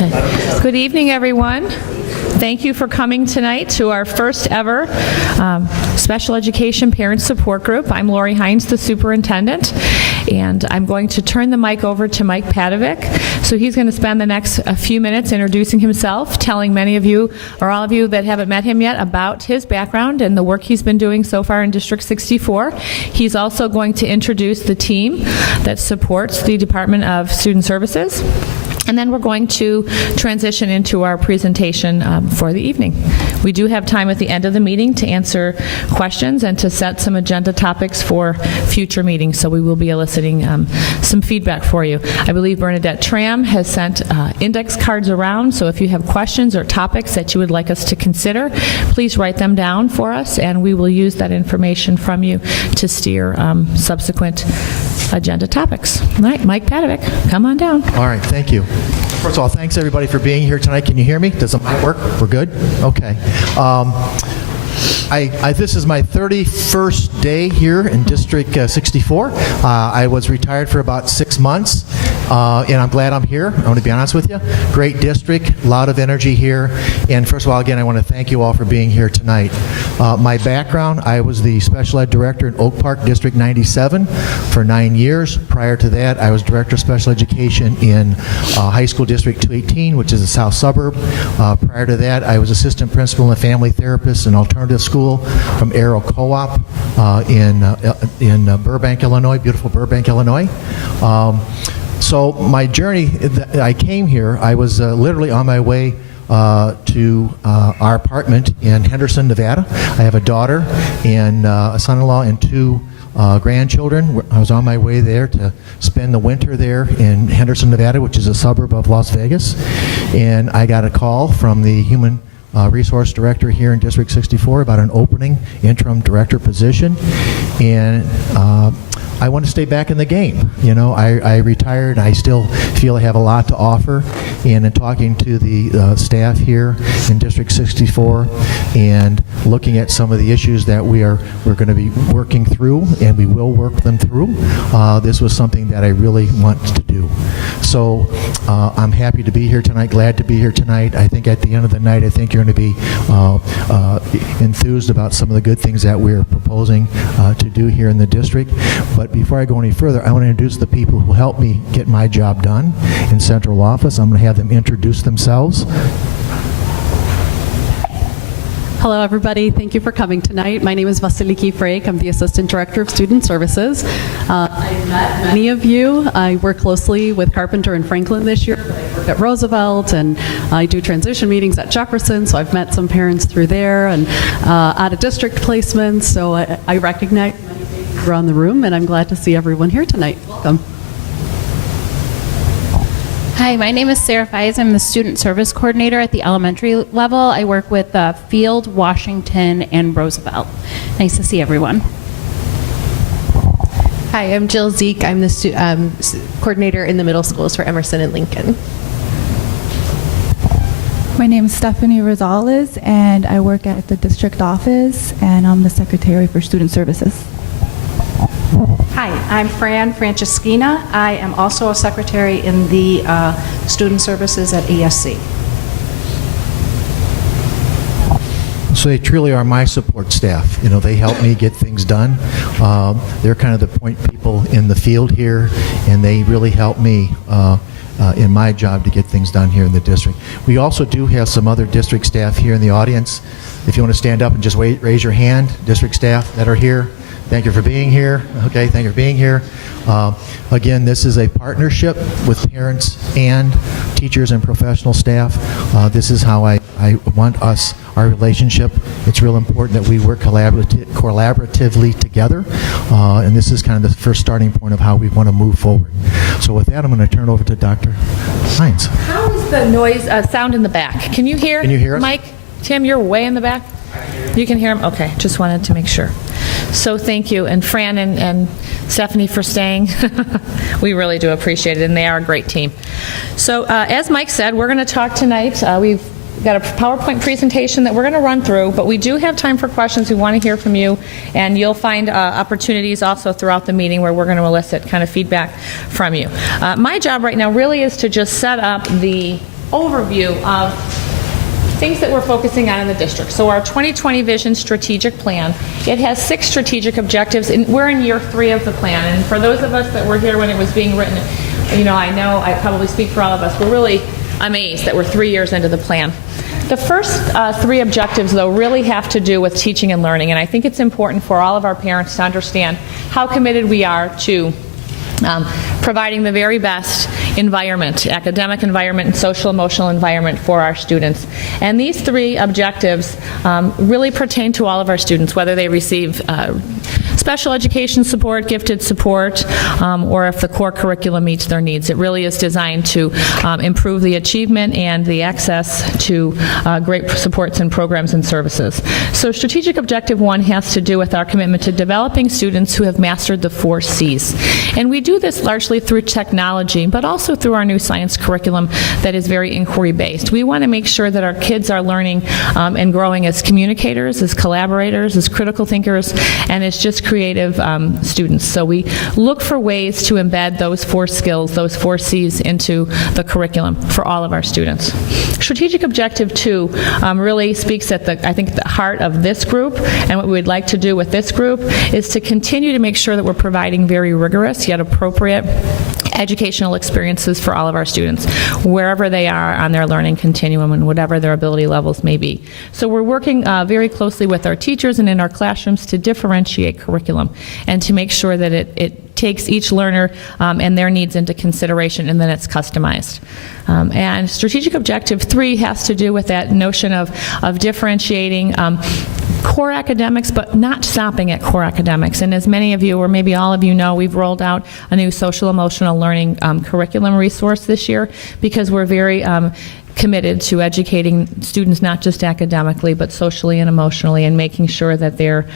Okay. Good evening, everyone. Thank you for coming tonight to our first ever Special Education Parent Support Group. I'm Lori Hines, the superintendent, and I'm going to turn the mic over to Mike Padovic. So he's going to spend the next few minutes introducing himself, telling many of you, or all of you that haven't met him yet, about his background and the work he's been doing so far in District 64. He's also going to introduce the team that supports the Department of Student Services. And then we're going to transition into our presentation for the evening. We do have time at the end of the meeting to answer questions and to set some agenda topics for future meetings, so we will be eliciting some feedback for you. I believe Bernadette Tram has sent index cards around, so if you have questions or topics that you would like us to consider, please write them down for us, and we will use that information from you to steer subsequent agenda topics. All right, Mike Padovic, come on down. All right, thank you. First of all, thanks everybody for being here tonight. Can you hear me? Does it work? We're good? Okay. This is my 31st day here in District 64. I was retired for about 6 months, and I'm glad I'm here. I want to be honest with you. Great district, a lot of energy here. And first of all, again, I want to thank you all for being here tonight. My background, I was the Special Ed Director in Oak Park District 97 for 9 years. Prior to that, I was Director of Special Education in High School District 218, which is a south suburb. Prior to that, I was Assistant Principal and Family Therapist in Alternative School from Arrow Co-op in Burbank, Illinois, beautiful Burbank, Illinois. So my journey, I came here, I was literally on my way to our apartment in Henderson, Nevada. I have a daughter and a son-in-law and 2 grandchildren. I was on my way there to spend the winter there in Henderson, Nevada, which is a suburb of Las Vegas. And I got a call from the Human Resource Director here in District 64 about an opening interim director position, and I want to stay back in the game. You know, I retired. I still feel I have a lot to offer, and in talking to the staff here in District 64 and looking at some of the issues that we're going to be working through, and we will work them through, this was something that I really want to do. So I'm happy to be here tonight, glad to be here tonight. I think at the end of the night, I think you're going to be enthused about some of the good things that we're proposing to do here in the district. But before I go any further, I want to introduce the people who helped me get my job done in central office. I'm going to have them introduce themselves. Hello, everybody. Thank you for coming tonight. My name is Vasiliki Frake. I'm the Assistant Director of Student Services. I've met many of you. I work closely with Carpenter and Franklin this year. I work at Roosevelt, and I do transition meetings at Jefferson, so I've met some parents through there, and out-of-district placements, so I recognize many faces around the room, and I'm glad to see everyone here tonight. Welcome. Hi, my name is Sarah Fies. I'm the Student Service Coordinator at the elementary level. I work with Field, Washington, and Roosevelt. Nice to see everyone. Hi, I'm Jill Zeke. I'm the coordinator in the middle schools for Emerson and Lincoln. My name is Stephanie Rosales, and I work at the district office, and I'm the secretary for student services. Hi, I'm Fran Franceschina. I am also a secretary in the student services at ESC. So they truly are my support staff. You know, they help me get things done. They're kind of the point people in the field here, and they really help me in my job to get things done here in the district. We also do have some other district staff here in the audience. If you want to stand up and just raise your hand, district staff that are here. Thank you for being here. Okay, thank you for being here. Again, this is a partnership with parents and teachers and professional staff. This is how I want our relationship. It's real important that we work collaboratively together, and this is kind of the first starting point of how we want to move forward. So with that, I'm going to turn over to Dr. Hines. How is the noise sound in the back? Can you hear? Can you hear us? Mike, Tim, you're way in the back? You can hear him? Okay, just wanted to make sure. So thank you, and Fran and Stephanie for staying. We really do appreciate it, and they are a great team. So as Mike said, we're going to talk tonight. We've got a PowerPoint presentation that we're going to run through, but we do have time for questions. We want to hear from you, and you'll find opportunities also throughout the meeting where we're going to elicit kind of feedback from you. My job right now really is to just set up the overview of things that we're focusing on in the district. So our 2020 Vision Strategic Plan, it has 6 strategic objectives, and we're in year 3 of the plan. And for those of us that were here when it was being written, you know I probably speak for all of us, we're really amazed that we're 3 years into the plan. The first 3 objectives, though, really have to do with teaching and learning, and I think it's important for all of our parents to understand how committed we are to providing the very best environment, academic environment and social emotional environment for our students. And these 3 objectives really pertain to all of our students, whether they receive special education support, gifted support, or if the core curriculum meets their needs. It really is designed to improve the achievement and the access to great supports and programs and services. So strategic objective 1 has to do with our commitment to developing students who have mastered the 4 C's. And we do this largely through technology, but also through our new science curriculum that is very inquiry-based. We want to make sure that our kids are learning and growing as communicators, as collaborators, as critical thinkers, and as just creative students. So we look for ways to embed those 4 skills, those 4 C's into the curriculum for all of our students. Strategic objective 2 really speaks at the heart of this group, and what we'd like to do with this group is to continue to make sure that we're providing very rigorous yet appropriate educational experiences for all of our students, wherever they are on their learning continuum and whatever their ability levels may be. So we're working very closely with our teachers and in our classrooms to differentiate curriculum and to make sure that it takes each learner and their needs into consideration, and then it's customized. And strategic objective 3 has to do with that notion of differentiating core academics, but not stopping at core academics. And as many of you, or maybe all of you know, we've rolled out a new social emotional learning curriculum resource this year because we're very committed to educating students not just academically but socially and emotionally, and making sure that their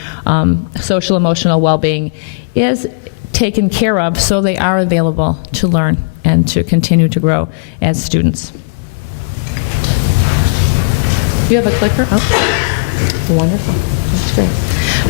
social emotional well-being is taken care of so they are available to learn and to continue to grow as students. Do you have a clicker? Oh. Wonderful. That's great.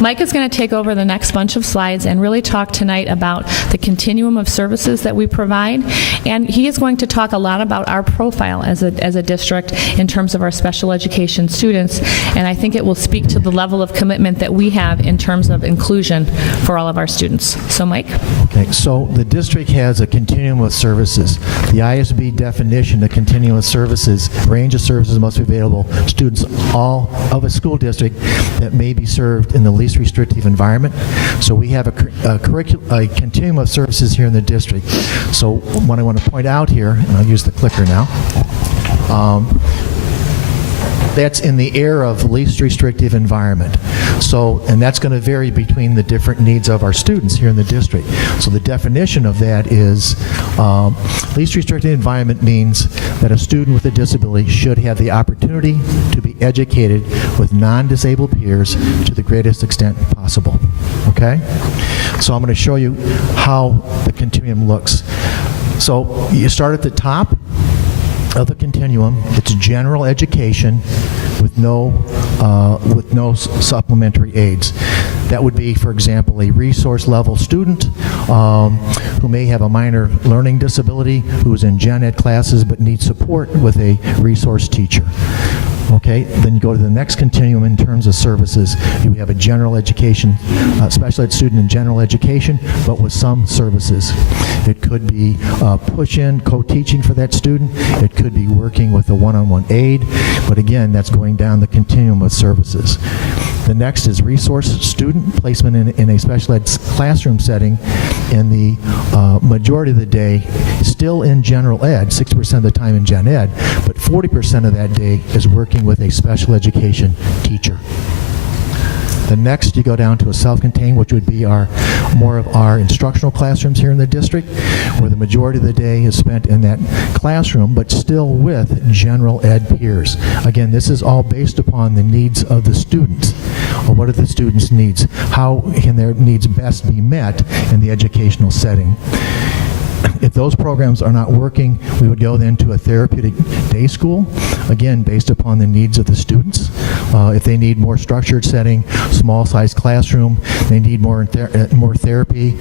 Mike is going to take over the next bunch of slides and really talk tonight about the continuum of services that we provide. And he is going to talk a lot about our profile as a district in terms of our special education students. And I think it will speak to the level of commitment that we have in terms of inclusion for all of our students. So Mike? Okay, so the district has a continuum of services. The ISB definition of continuum of services, range of services must be available to students all of a school district that may be served in the least restrictive environment. So we have a continuum of services here in the district. So what I want to point out here, and I'll use the clicker now, that's in the air of least restrictive environment. So, and that's going to vary between the different needs of our students here in the district. So the definition of that is least restrictive environment means that a student with a disability should have the opportunity to be educated with non-disabled peers to the greatest extent possible. Okay? So I'm going to show you how the continuum looks. So you start at the top of the continuum. It's general education with no supplementary aids. That would be, for example, a resource level student who may have a minor learning disability, who's in gen ed classes but needs support with a resource teacher. Okay, then you go to the next continuum in terms of services. You have a general education, special ed student in general education, but with some services. It could be push-in, co-teaching for that student. It could be working with a one-on-one aide, but again, that's going down the continuum of services. The next is resource student placement in a special ed classroom setting, and the majority of the day still in general ed, 60% of the time in gen ed, but 40% of that day is working with a special education teacher. The next, you go down to a self-contained, which would be more of our instructional classrooms here in the district, where the majority of the day is spent in that classroom, but still with general ed peers. Again, this is all based upon the needs of the students. Or what are the students' needs? How can their needs best be met in the educational setting? If those programs are not working, we would go then to a therapeutic day school, again, based upon the needs of the students. If they need more structured setting, small size classroom, they need more therapy,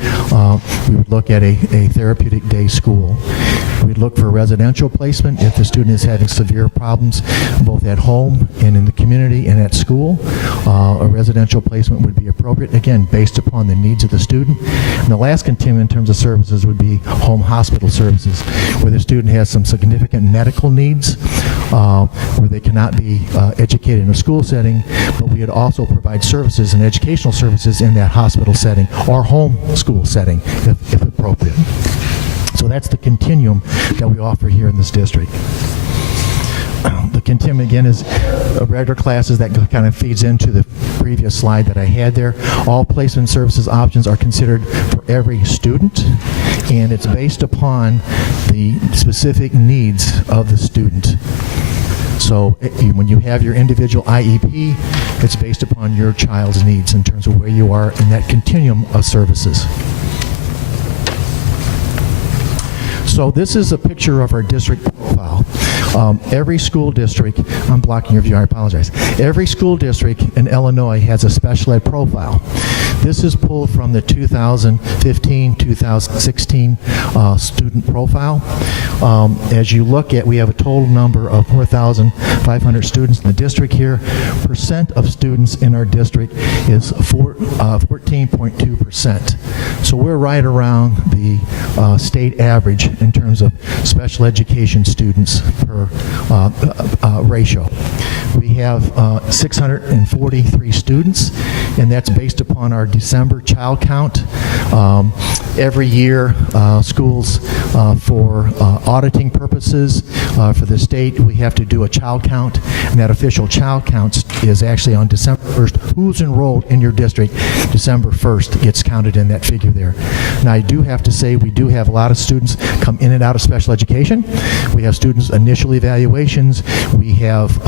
we would look at a therapeutic day school. We'd look for residential placement if the student is having severe problems both at home and in the community and at school. A residential placement would be appropriate, again, based upon the needs of the student. And the last continuum in terms of services would be home hospital services, where the student has some significant medical needs, where they cannot be educated in a school setting, but we would also provide services and educational services in that hospital setting or home school setting, if appropriate. So that's the continuum that we offer here in this district. The continuum, again, is regular classes. That kind of feeds into the previous slide that I had there. All placement services options are considered for every student, and it's based upon the specific needs of the student. So when you have your individual IEP, it's based upon your child's needs in terms of where you are in that continuum of services. So this is a picture of our district profile. Every school district, I'm blocking your view, I apologize. Every school district in Illinois has a special ed profile. This is pulled from the 2015-2016 student profile. As you look at, we have a total number of 4,500 students in the district here. Percent of students in our district is 14.2%. So we're right around the state average in terms of special education students per ratio. We have 643 students, and that's based upon our December child count. Every year, schools, for auditing purposes for the state, we have to do a child count, and that official child count is actually on December 1st. Who's enrolled in your district? December 1st gets counted in that figure there. Now, I do have to say we do have a lot of students come in and out of special education. We have students initial evaluations. We have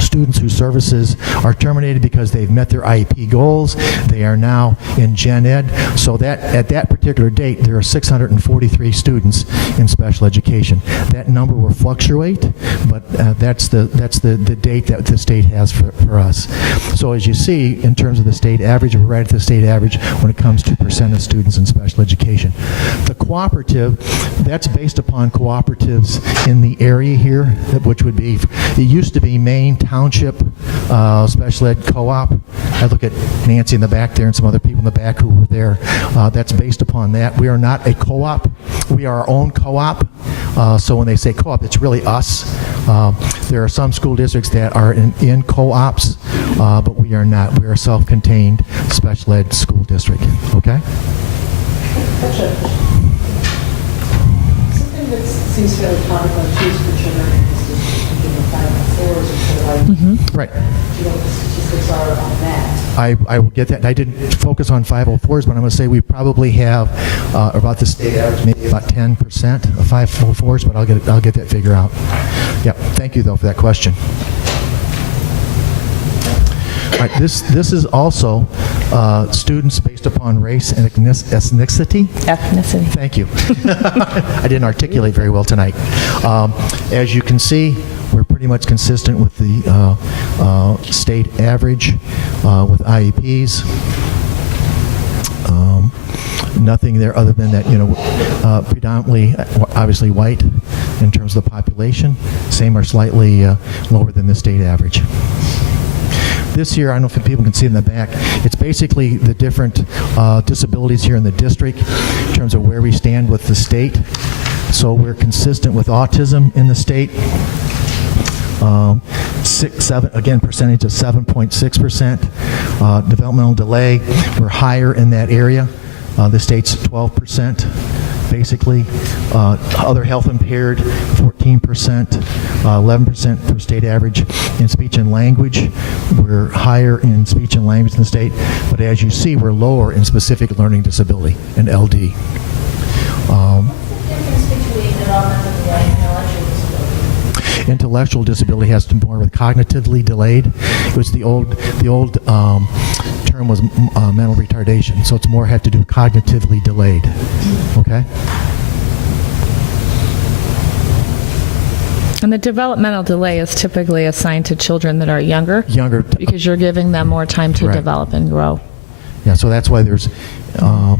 students whose services are terminated because they've met their IEP goals. They are now in Gen Ed. So that at that particular date, there are 643 students in special education. That number will fluctuate, but that's the date that the state has for us. So as you see, in terms of the state average, we're right at the state average when it comes to percent of students in special education. The cooperative, that's based upon cooperatives in the area here, which would be, it used to be Maine Township Special Ed Co-op. I look at Nancy in the back there and some other people in the back who were there. That's based upon that. We are not a co-op. We are our own co-op. So when they say co-op, it's really us. There are some school districts that are in co-ops, but we are not. We are a self-contained special ed school district. Okay? Something that seems fairly counterintuitive is for children in this district, in the 504s instead of like, Right. you know, what the statistics are on that. I will get that. I didn't focus on 504s, but I'm going to say we probably have about the state average, maybe about 10% of 504s, but I'll get that figure out. Yep. Thank you, though, for that question. All right, this is also students based upon race and ethnicity. Ethnicity. Thank you. I didn't articulate very well tonight. As you can see, we're pretty much consistent with the state average with IEPs. Nothing there other than that, predominantly, obviously white in terms of the population. Same or slightly lower than the state average. This here, I don't know if people can see in the back, it's basically the different disabilities here in the district in terms of where we stand with the state. So we're consistent with autism in the state. 7, again, percentage of 7.6%. Developmental delay, we're higher in that area. The state's 12%. Basically, other health impaired, 14%, 11% for state average. In speech and language, we're higher in speech and language in the state, but as you see, we're lower in specific learning disability and LD. Intellectual disability has to do more with cognitively delayed. It was the old term was mental retardation, so it's more have to do with cognitively delayed. Okay. And the developmental delay is typically assigned to children that are younger. Younger. Because you're giving them more time to Right. develop and grow. Yeah, so that's why there's a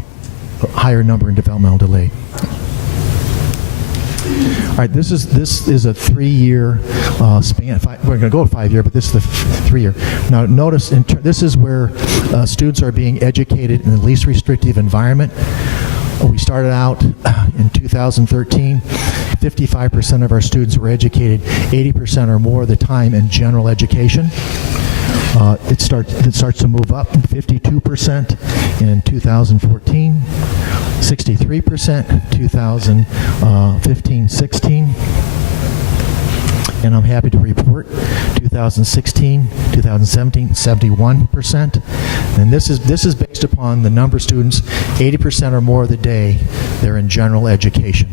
higher number in developmental delay. All right, this is a 3-year span. We're going to go to 5-year, but this is the 3-year. Now, notice this is where students are being educated in the least restrictive environment. We started out in 2013. 55% of our students were educated 80% or more of the time in general education. It starts to move up, 52% in 2014, 63% 2015-16. And I'm happy to report 2016, 2017, 71%. And this is based upon the number of students, 80% or more of the day, they're in general education.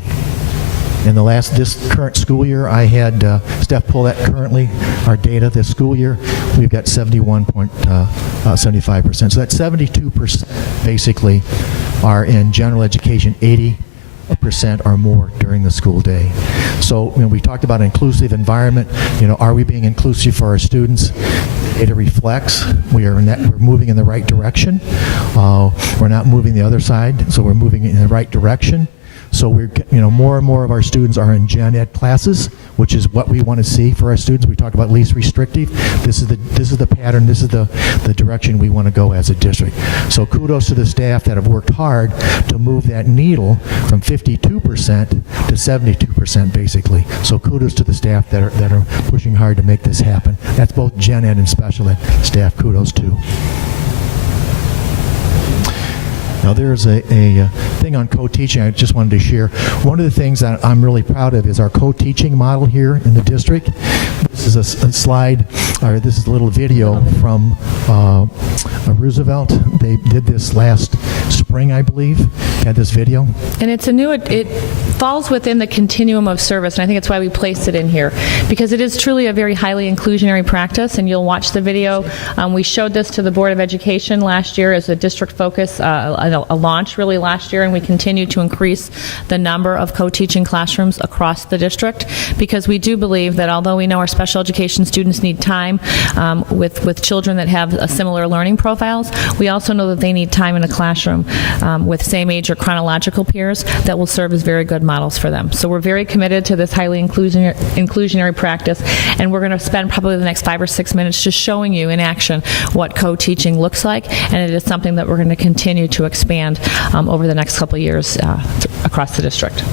In this current school year, I had Steph pull that currently, our data this school year, we've got 71.75%. So that's 72% basically are in general education, 80% or more during the school day. So we talked about an inclusive environment. Are we being inclusive for our students? Data reflects we're moving in the right direction. We're not moving the other side, so we're moving in the right direction. So more and more of our students are in gen ed classes, which is what we want to see for our students. We talked about least restrictive. This is the pattern. This is the direction we want to go as a district. So kudos to the staff that have worked hard to move that needle from 52% to 72%, basically. So kudos to the staff that are pushing hard to make this happen. That's both gen ed and special ed staff. Kudos to. Now, there's a thing on co-teaching I just wanted to share. One of the things that I'm really proud of is our co-teaching model here in the district. This is a slide, or this is a little video from Roosevelt. They did this last spring, I believe, had this video. And it falls within the continuum of service, and I think it's why we placed it in here, because it is truly a very highly inclusionary practice, and you'll watch the video. We showed this to the Board of Education last year as a district focus, a launch really last year, and we continue to increase the number of co-teaching classrooms across the district, because we do believe that although we know our special education students need time with children that have similar learning profiles, we also know that they need time in a classroom with same age or chronological peers that will serve as very good models for them. So we're very committed to this highly inclusionary practice, and we're going to spend probably the next 5 or 6 minutes just showing you in action what co-teaching looks like, and it is something that we're going to continue to expand over the next couple of years across the district.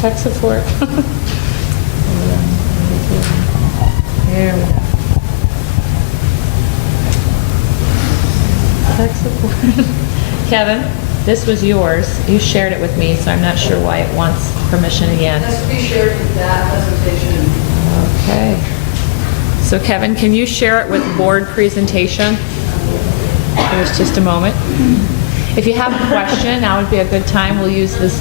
Tech support. There we go. Tech support. Kevin, this was yours. You shared it with me, so I'm not sure why it wants permission again. It has to be shared with that presentation. Okay. So Kevin, can you share it with board presentation? There's just a moment. If you have a question, now would be a good time. We'll use this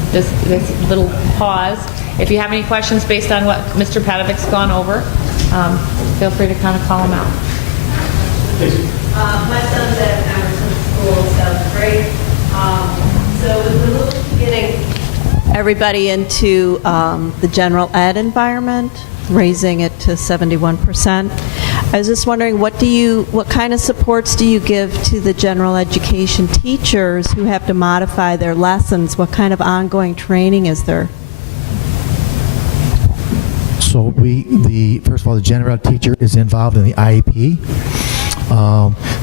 little pause. If you have any questions based on what Mr. Padovic's gone over, feel free to kind of call him out. My son's at Emerson School, 7th grade. So we were getting everybody into the general ed environment, raising it to 71%. I was just wondering, what kind of supports do you give to the general education teachers who have to modify their lessons? What kind of ongoing training is there? So first of all, the general ed teacher is involved in the IEP.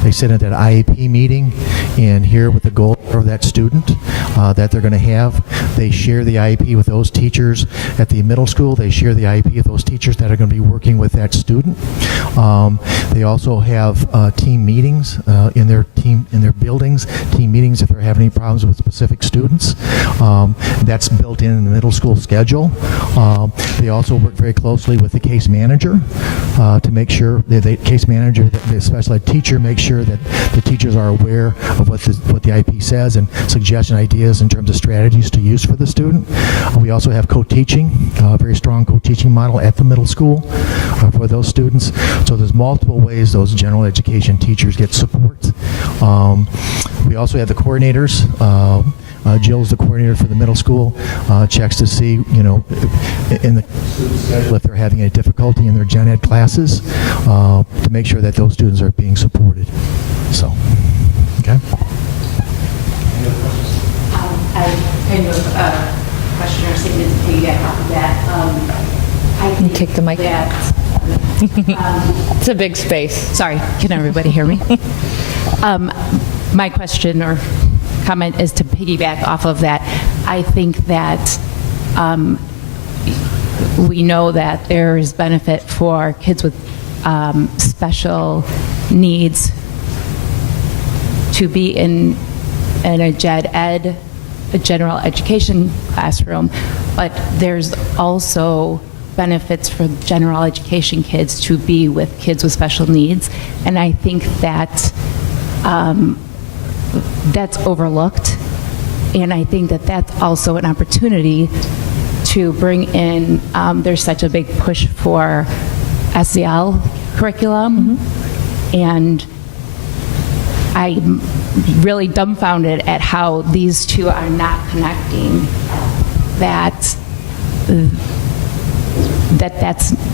They sit at that IEP meeting and hear what the goal of that student that they're going to have. They share the IEP with those teachers at the middle school. They share the IEP with those teachers that are going to be working with that student. They also have team meetings in their buildings. Team meetings if they're having any problems with specific students. That's built in the middle school schedule. They also work very closely with the case manager to make sure the case manager, the special ed teacher, makes sure that the teachers are aware of what the IEP says and suggestion ideas in terms of strategies to use for the student. We also have co-teaching, a very strong co-teaching model at the middle school for those students. So there's multiple ways those general education teachers get support. We also have the coordinators. Jill's the coordinator for the middle school, checks to see, in the schedule if they're having any difficulty in their gen ed classes, to make sure that those students are being supported. So, okay. kind of question or statement to piggyback off of that. I think Take the mic. that, It's a big space. sorry, can everybody hear me? My question or comment is to piggyback off of that. I think that we know that there is benefit for kids with special needs to be in a gen ed, a general education classroom, but there's also benefits for general education kids to be with kids with special needs, and I think that that's overlooked, and I think that that's also an opportunity to bring in, there's such a big push for SEL curriculum, and I'm really dumbfounded at how these two are not connecting,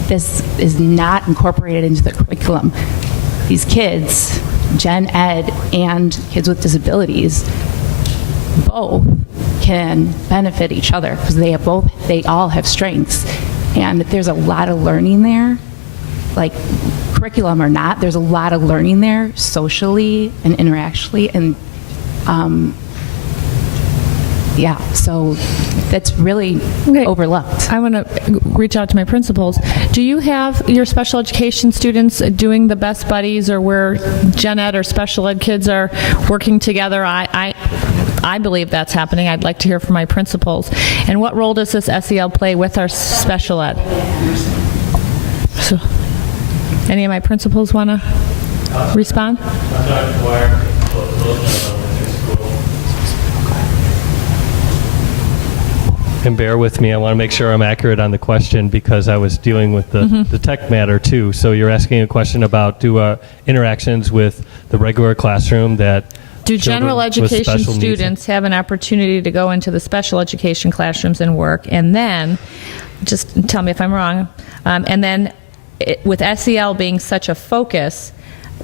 this is not incorporated into the curriculum. These kids, gen ed and kids with disabilities, both can benefit each other because they all have strengths, and there's a lot of learning there, like curriculum or not, there's a lot of learning there socially and interactually, and yeah, so that's really overlooked. I want to reach out to my principals. Do you have your special education students doing the best buddies, or where gen ed or special ed kids are working together? I believe that's happening. I'd like to hear from my principals. And what role does this SEL play with our special ed? So, any of my principals want to respond? And bear with me, I want to make sure I'm accurate on the question because I was dealing with the tech matter too. So you're asking a question about interactions with the regular classroom that do general education students have an opportunity to go into the special education classrooms and work? And then, just tell me if I'm wrong, and then with SEL being such a focus,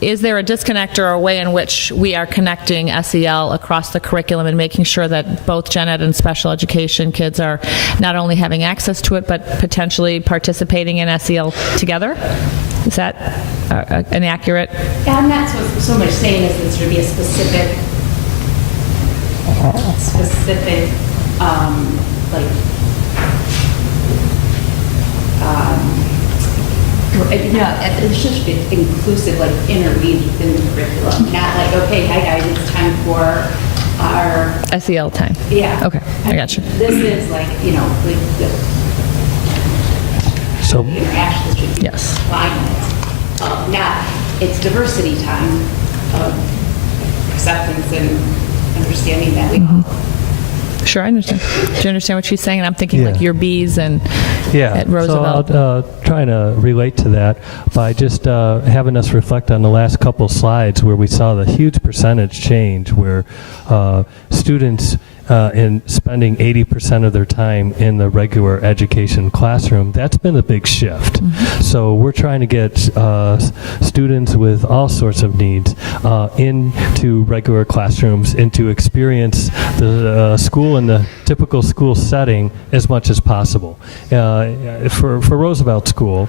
is there a disconnect or a way in which we are connecting SEL across the curriculum and making sure that both gen ed and special education kids are not only having access to it, but potentially participating in SEL together? Is that an accurate? Yeah, I'm not so much saying this should be a specific, it should be inclusive, like interweaved within the curriculum, not like, okay, hi guys, it's time for our SEL time. Yeah. Okay, I got you. This is like, like the interactions should be 5 minutes. Not, it's diversity time of acceptance and understanding that we all. Sure, I understand. Do you understand what she's saying? And I'm thinking like your bees and at Roosevelt. So I'll try to relate to that by just having us reflect on the last couple slides where we saw the huge percentage change where students in spending 80% of their time in the regular education classroom, that's been a big shift. So we're trying to get students with all sorts of needs into regular classrooms and to experience the school in the typical school setting as much as possible. For Roosevelt School,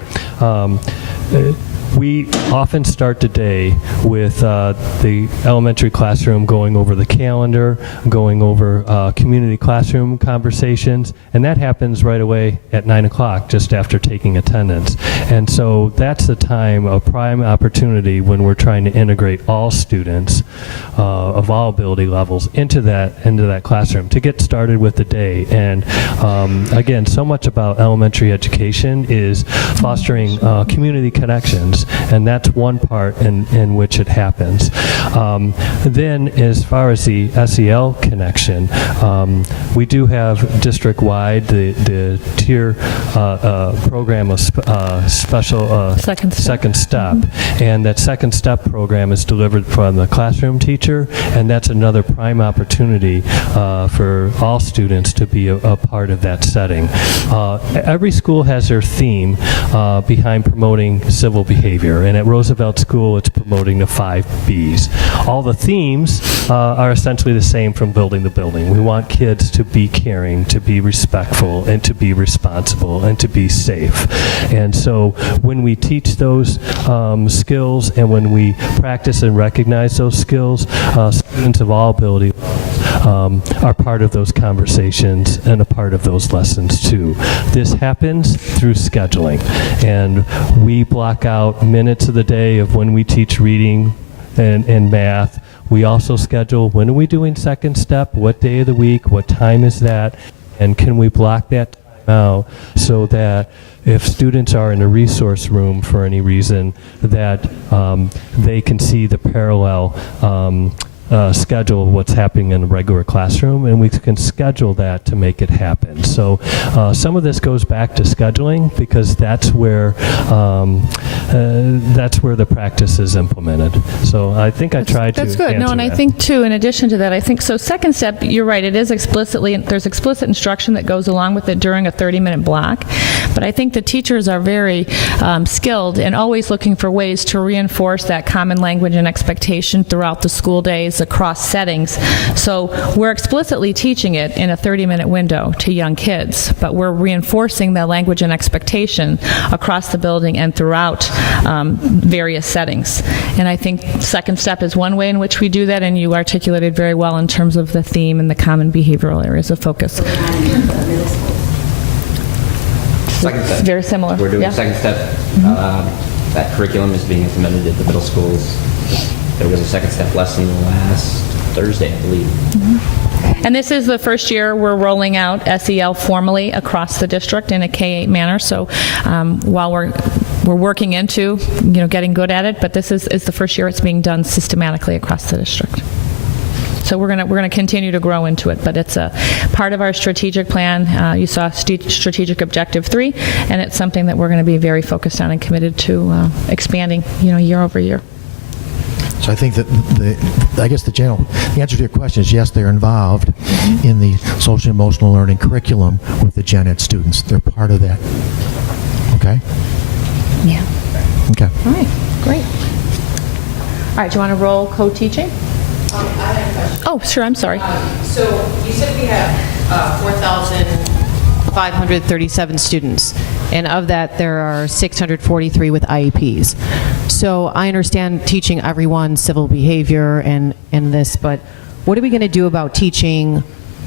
we often start the day with the elementary classroom going over the calendar, going over community classroom conversations, and that happens right away at 9 o'clock, just after taking attendance. And so that's the time, a prime opportunity when we're trying to integrate all students of all ability levels into that classroom to get started with the day. And again, so much about elementary education is fostering community connections, and that's one part in which it happens. Then as far as the SEL connection, we do have district-wide the tier program of special second step, and that second step program is delivered from the classroom teacher, and that's another prime opportunity for all students to be a part of that setting. Every school has their theme behind promoting civil behavior. behavior. And at Roosevelt School, it's promoting the 5 Bs. All the themes are essentially the same from building to building. We want kids to be caring, to be respectful, and to be responsible, and to be safe. And so when we teach those skills and when we practice and recognize those skills, students of all ability are part of those conversations and a part of those lessons too. This happens through scheduling, and we block out minutes of the day of when we teach reading and math. We also schedule when are we doing second step, what day of the week, what time is that, and can we block that time out so that if students are in a resource room for any reason, that they can see the parallel schedule of what's happening in a regular classroom, and we can schedule that to make it happen. So some of this goes back to scheduling because that's where the practice is implemented. So I think I tried to That's good. No, and I think too, in addition to that, I think so. Second step, you're right. It is there's explicit instruction that goes along with it during a 30-minute block. But I think the teachers are very skilled and always looking for ways to reinforce that common language and expectation throughout the school days across settings. So we're explicitly teaching it in a 30-minute window to young kids, but we're reinforcing the language and expectation across the building and throughout various settings. And I think second step is one way in which we do that, and you articulated very well in terms of the theme and the common behavioral areas of focus. Second step. Very similar. We're doing Yeah. second step. That curriculum is being implemented at the middle schools. There was a second step lesson last Thursday, I believe. And this is the first year we're rolling out SEL formally across the district in a K-8 manner. So while we're working into getting good at it, but this is the first year it's being done systematically across the district. So we're gonna continue to grow into it, but it's a part of our strategic plan. You saw strategic objective 3, and it's something that we're going to be very focused on and committed to expanding, year over year. So I think that the answer to your question is yes, they're involved in the social emotional learning curriculum with the gen ed students. They're part of that. Okay? Yeah. Okay. All right, great. All right, do you want to roll co-teaching? I have a question. Oh, sure, I'm sorry. So you said we have 4,537 students, and of that there are 643 with IEPs. So I understand teaching everyone civil behavior and this, but what are we going to do about teaching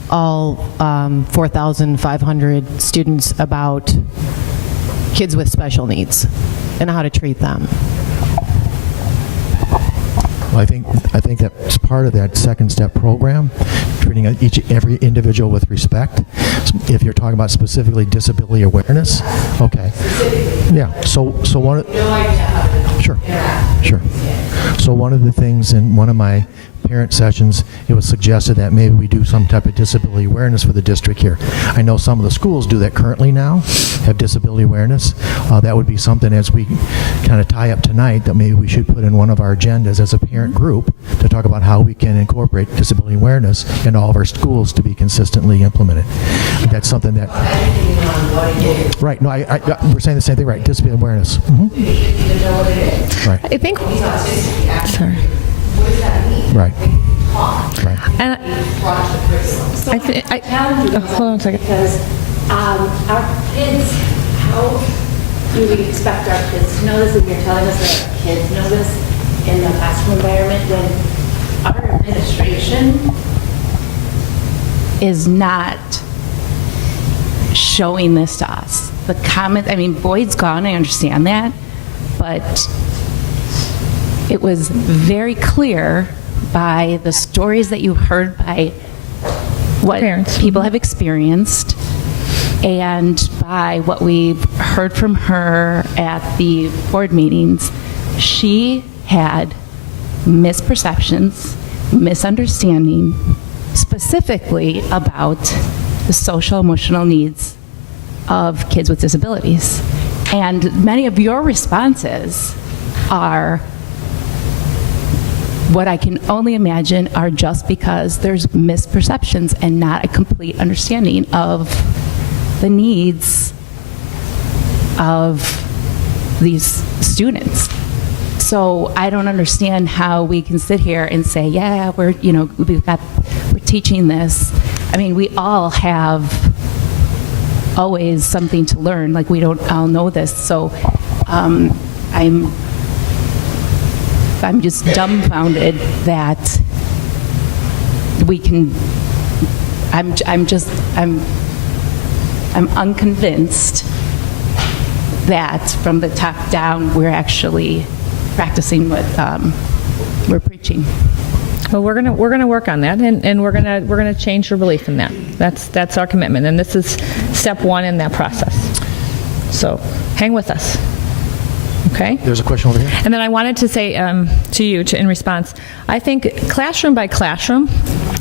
all 4,500 students about kids with special needs and how to treat them? Well, I think that's part of that second step program, treating every individual with respect. If you're talking about specifically disability awareness, okay. Yeah. So one. Sure. So one of the things in one of my parent sessions, it was suggested that maybe we do some type of disability awareness for the district here. I know some of the schools do that currently now, have disability awareness. That would be something as we kind of tie up tonight that maybe we should put in one of our agendas as a parent group to talk about how we can incorporate disability awareness in all of our schools to be consistently implemented. That's something that... Right, no, we're saying the same thing, right, disability awareness. Right. I think... Sorry. What does that mean? Right. Right. And hold on a second. Because our kids, how do we expect our kids to know this? And you're telling us that our kids know this in the classroom environment when our administration is not showing this to us. The comment, Boyd's gone, I understand that, but it was very clear by the stories that you heard, by what Parents. people have experienced, and by what we've heard from her at the board meetings. She had misperceptions, misunderstanding, specifically about the social emotional needs of kids with disabilities. And many of your responses are what I can only imagine are just because there's misperceptions and not a complete understanding of the needs of these students. So I don't understand how we can sit here and say, yeah, we're teaching this. I mean, we all have always something to learn. Like, we don't all know this. So I'm just dumbfounded that we can. I'm unconvinced that from the top down we're actually practicing what we're preaching. Well, we're gonna work on that, and we're gonna change your belief in that. That's our commitment, and this is step one in that process. So hang with us. Okay? There's a question over here. And then I wanted to say to you, in response, I think classroom by classroom,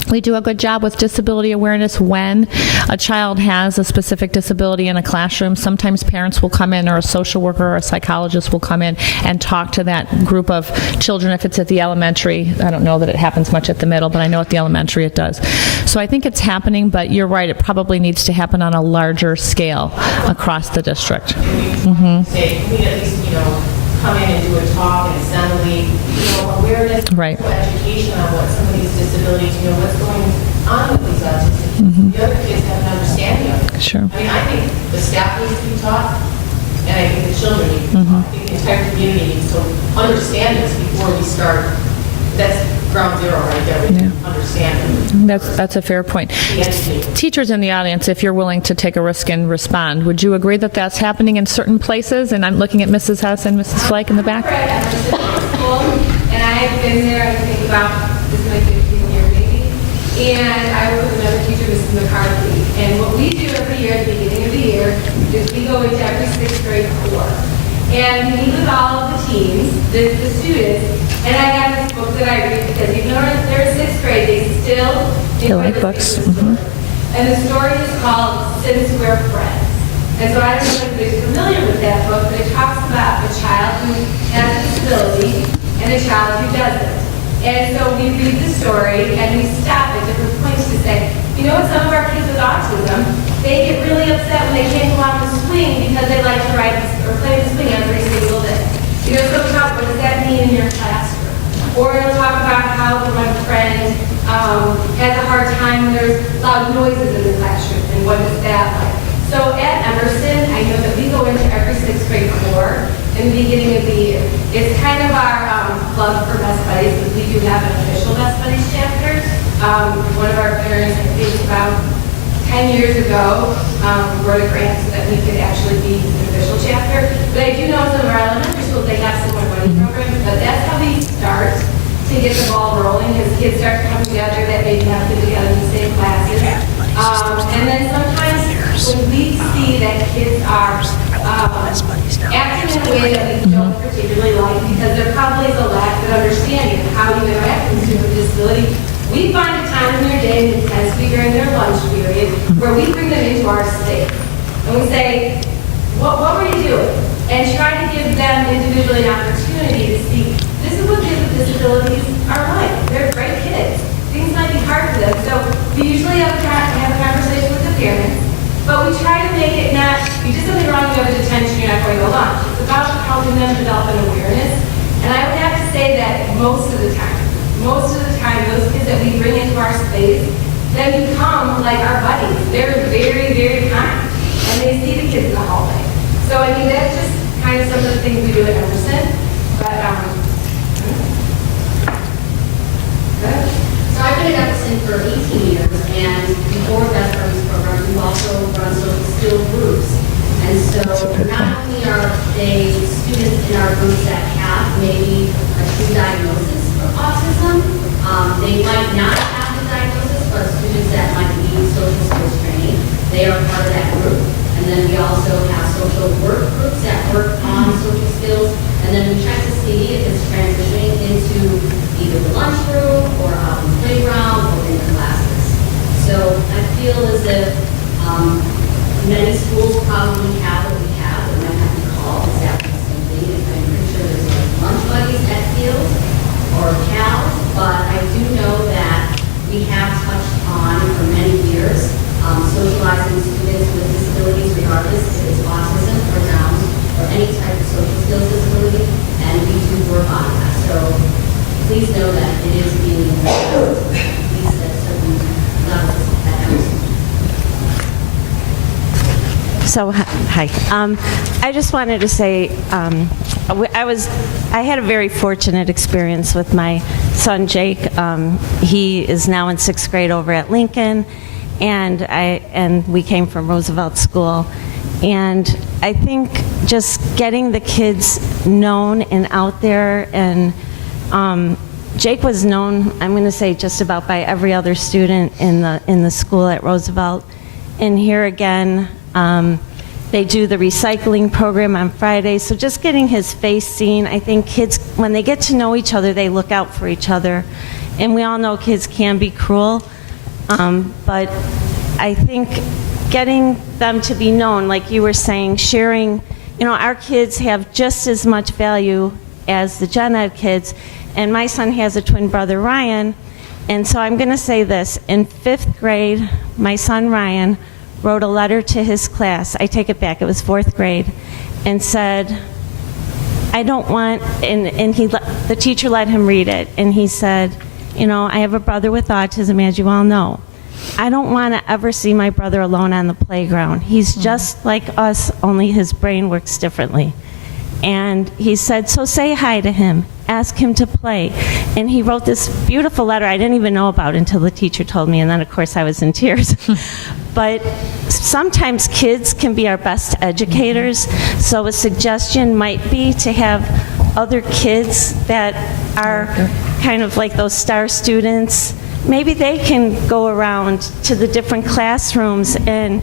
we do a good job with disability awareness when a child has a specific disability in a classroom. Sometimes parents will come in, or a social worker or a psychologist will come in and talk to that group of children if it's at the elementary. I don't know that it happens much at the middle, but I know at the elementary it does. So I think it's happening, but you're right, it probably needs to happen on a larger scale across the district. Say, we at least, come in and do a talk, an assembly, awareness, right. Education on what some of these disabilities, what's going on with these autistic kids. The other kids have an understanding of it. Sure. I mean, I think the staff needs to be taught, and I think the children need to be taught. I think the entire community needs to understand this before we start. That's ground zero right there. We can understand it. That's a fair point. Teachers in the audience, if you're willing to take a risk and respond, would you agree that that's happening in certain places? And I'm looking at Mrs. Huss and Mrs. Flake in the back. And I have been there, I think about, this is my 15th year maybe, and I work with another teacher, Mrs. McCarthy, and what we do every year at the beginning of the year is we go into every 6th grade floor, and we meet with all of the teams, the students, and I have this book that I read because even though they're in 6th grade, they still like books. And the story is called Since We're Friends. And so I don't know if anybody's familiar with that book, but it talks about a child who has a disability and a child who doesn't. And so we read the story and we stop at different points to say, some of our kids with autism, they get really upset when they can't go out and swing because they like to ride or play the swing every single day. So we talk, what does that mean in your classroom? Or we'll talk about how one friend has a hard time when there's loud noises in the classroom, and what is that like? So at Emerson, I know that we go into every 6th grade floor in the beginning of the year. It's kind of our club for Best Buddies, because we do have an official Best Buddies chapter. One of our parents, I think about 10 years ago, wrote a grant so that we could actually be an official chapter. But I do know some of our elementary schools, they got some more money programs, but that's how we start to get the ball rolling, as kids start coming together that maybe haven't been together in the same classes. And then sometimes when we see that kids are acting in a way that we don't particularly like, because there probably is a lack of understanding of how you interact with students with disability, we find a time in their day that tends to be during their lunch period where we bring them into our space. And we say, what were you doing? And try to give them individually an opportunity to see, this is what kids with disabilities are like. They're great kids. Things might be hard for them. So we usually have a conversation with the parents, but we try to make it not, you did something wrong, you have a detention, you're not going to lunch. It's about helping them develop an awareness. And I would have to say that most of the time, those kids that we bring into our space, then become like our buddies. They're very, very kind. And they see the kids in the hallway. So, I mean, that's just kind of some of the things we do at Emerson. But, So I've been at Emerson for 18 years, and before Best Buddies program, we've also run social skill groups. And so not only are they students in our groups that have maybe a true diagnosis for autism, they might not have the diagnosis, but students that might need social skills training, they are part of that group. And then we also have social work groups that work on social skills, and then we check to see if it's transitioning into either the lunchroom or out in the playground or in the classes. So I feel as if many schools probably have what we have, but might have to call exactly the same thing. I'm pretty sure there's like lunch buddies at Fields or CALS, but I do know that we have touched on for many years socializing students with disabilities, regardless if it's autism or Down or any type of social skill So, hi. I just wanted to say I had a very fortunate experience with my son Jake. He is now in 6th grade over at Lincoln, and we came from Roosevelt School. And I think just getting the kids known and out there, and Jake was known, I'm going to say, just about by every other student in the school at Roosevelt. And here again, they do the recycling program on Fridays. So just getting his face seen, I think kids, when they get to know each other, they look out for each other. And we all know kids can be cruel, but I think getting them to be known, like you were saying, sharing, our kids have just as much value as the gen ed kids. And my son has a twin brother, Ryan. And so I'm going to say this. In 5th grade, my son, Ryan, wrote a letter to his class. I take it back. It was 4th grade. And said, I don't want, and the teacher let him read it. And he said, I have a brother with autism, as you all know. I don't want to ever see my brother alone on the playground. He's just like us, only his brain works differently. And he said, so say hi to him, ask him to play. And he wrote this beautiful letter I didn't even know about until the teacher told me, and then of course I was in tears. But sometimes kids can be our best educators, so a suggestion might be to have other kids that are kind of like those star students. Maybe they can go around to the different classrooms and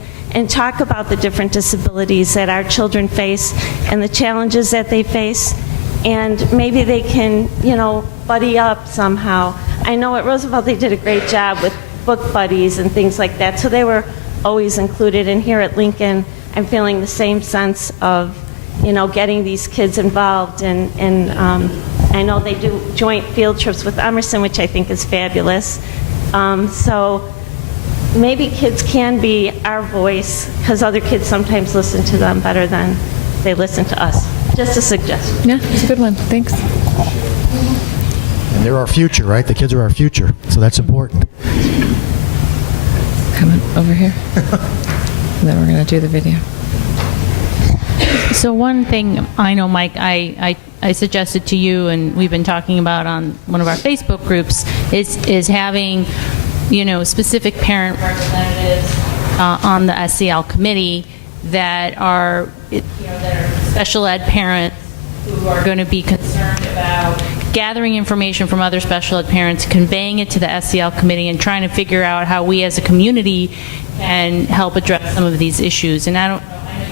talk about the different disabilities that our children face and the challenges that they face. And maybe they can, buddy up somehow. I know at Roosevelt they did a great job with book buddies and things like that, so they were always included. And here at Lincoln, I'm feeling the same sense of, getting these kids involved. And I know they do joint field trips with Emerson, which I think is fabulous. So maybe kids can be our voice, because other kids sometimes listen to them better than they listen to us. Just a suggestion. Yeah, it's a good one. Thanks. And they're our future, right? The kids are our future, so that's important. Come on, over here. And then we're going to do the video. So one thing I know, Mike, I suggested to you, and we've been talking about on one of our Facebook groups, is having, specific parent representatives on the SEL committee that are, that are special ed parents who are going to be concerned about gathering information from other special ed parents, conveying it to the SEL committee, and trying to figure out how we as a community can help address some of these issues. And I know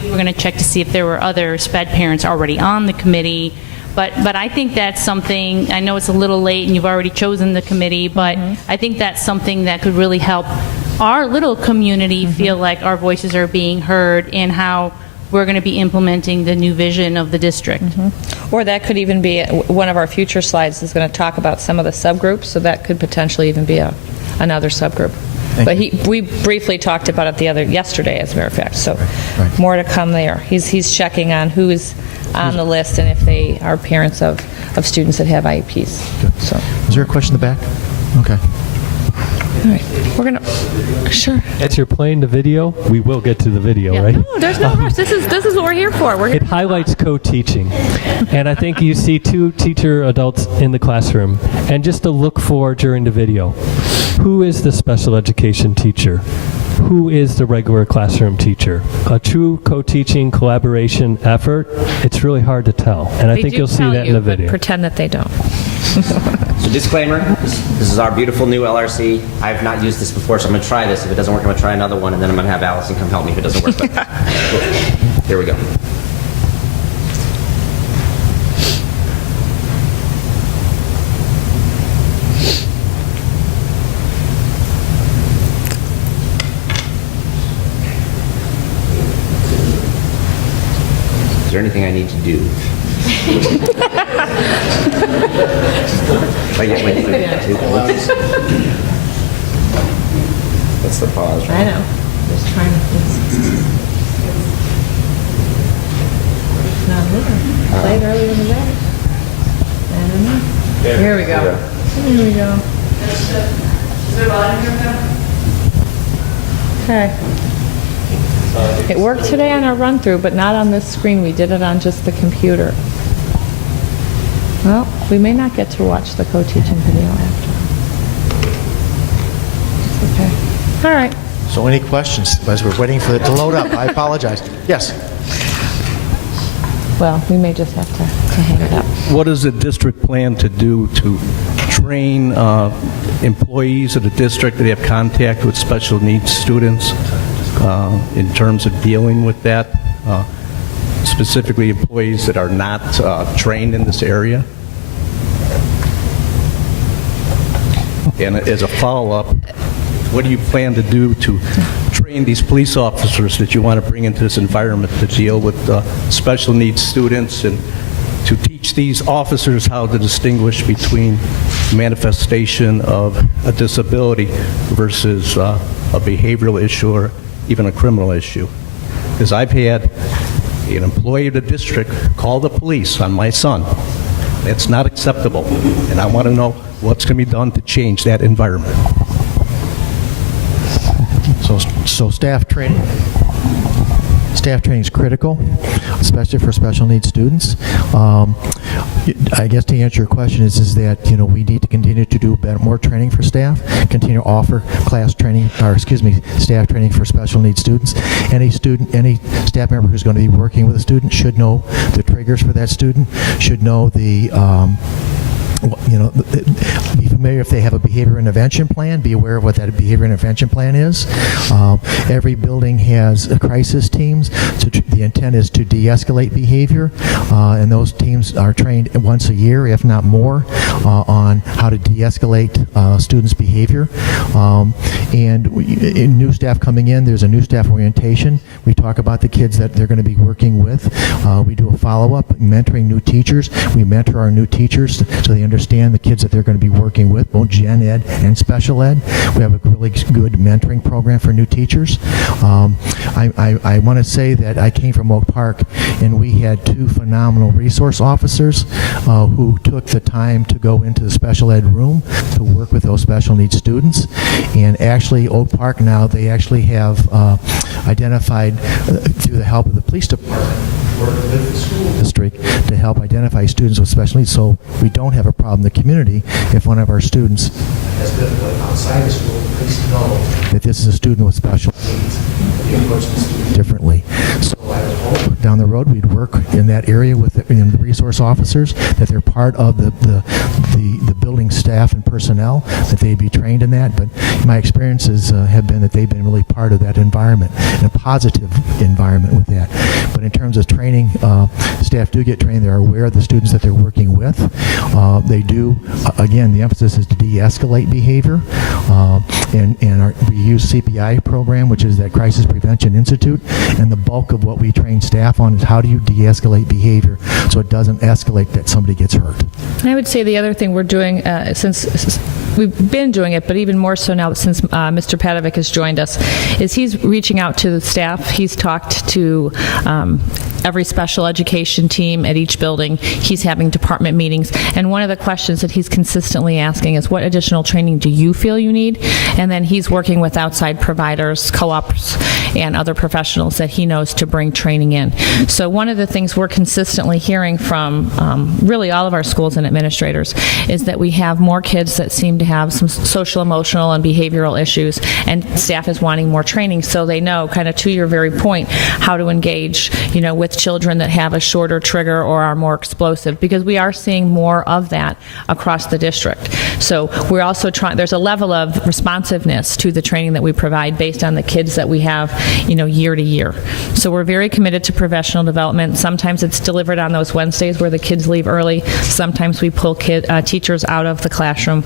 you were going to check to see if there were other SPED parents already on the committee, but I think that's something, I know it's a little late and you've already chosen the committee, but I think that's something that could really help our little community feel like our voices are being heard and how we're going to be implementing the new vision of the district. Or that could even be, one of our future slides is going to talk about some of the subgroups, so that could potentially even be another subgroup. But we briefly talked about it yesterday, as a matter of fact, so more to come there. He's checking on who is on the list and if they are parents of students that have IEPs. Good. So, is there a question in the back? Okay. All right, we're gonna, sure. As you're playing the video, we will get to the video, right? No, there's no rush. This is what we're here for. We're here. It highlights co-teaching. And I think you see two teacher adults in the classroom. And just to look for during the video, who is the special education teacher? Who is the regular classroom teacher? A true co-teaching collaboration effort, it's really hard to tell. And I think you'll see that in the video. Pretend that they don't. So disclaimer, this is our beautiful new LRC. I have not used this before, so I'm going to try this. If it doesn't work, I'm going to try another one, and then I'm going to have Allison come help me if it doesn't work. But here we go. Is there anything I need to do? That's the pause, right? I know. Just trying to. It's not moving. Played earlier in the day. I don't know. Here we go. Here we go. Is there volume here now? Okay. It worked today on our run-through, but not on this screen. We did it on just the computer. Well, we may not get to watch the co-teaching video after. It's okay. All right. So any questions as we're waiting for it to load up? I apologize. Yes. Well, we may just have to hang it up. What does the district plan to do to train employees of the district that have contact with special needs students in terms of dealing with that, specifically employees that are not trained in this area? And as a follow-up, what do you plan to do to train these police officers that you want to bring into this environment to deal with special needs students, and to teach these officers how to distinguish between manifestation of a disability versus a behavioral issue or even a criminal issue? Because I've had an employee of the district call the police on my son. That's not acceptable, and I want to know what's going to be done to change that environment. So staff training. Staff training is critical, especially for special needs students. I guess to answer your question is that we need to continue to do more training for staff, continue to offer staff training for special needs students. Any staff member who's going to be working with a student should know the triggers for that student, should know the be familiar if they have a behavior intervention plan, be aware of what that behavior intervention plan is. Every building has crisis teams. So the intent is to de-escalate behavior, and those teams are trained once a year, if not more, on how to de-escalate students' behavior. And new staff coming in, there's a new staff orientation. We talk about the kids that they're going to be working with. We do a follow-up, mentoring new teachers. We mentor our new teachers so they understand the kids that they're going to be working with, both gen ed and special ed. We have a really good mentoring program for new teachers. I want to say that I came from Oak Park, and we had two phenomenal resource officers who took the time to go into the special ed room to work with those special needs students. And actually, Oak Park now, they actually have identified, through the help of the police department, work with the school district to help identify students with special needs, so we don't have a problem in the community if one of our students has difficulty outside the school. Please know that this is a student with special needs. We approach the student differently. So I would hope down the road we'd work in that area with the resource officers, that they're part of the building staff and personnel, that they'd be trained in that. But my experiences have been that they've been really part of that environment, and a positive environment with that. But in terms of training, staff do get trained. They're aware of the students that they're working with. They do, again, the emphasis is to de-escalate behavior. And we use CPI program, which is that Crisis Prevention Institute, and the bulk of what we train staff on is how do you de-escalate behavior so it doesn't escalate that somebody gets hurt. I would say the other thing we're doing, since we've been doing it, but even more so now since Mr. Padovic has joined us, is he's reaching out to the staff. He's talked to every special education team at each building. He's having department meetings, and one of the questions that he's consistently asking is, what additional training do you feel you need? And then he's working with outside providers, co-ops, and other professionals that he knows to bring training in. So one of the things we're consistently hearing from really all of our schools and administrators is that we have more kids that seem to have some social, emotional, and behavioral issues, and staff is wanting more training so they know, kind of to your very point, how to engage, with children that have a shorter trigger or are more explosive, because we are seeing more of that across the district. So we're also trying, there's a level of responsiveness to the training that we provide based on the kids that we have, year to year. So we're very committed to professional development. Sometimes it's delivered on those Wednesdays where the kids leave early. Sometimes we pull teachers out of the classroom.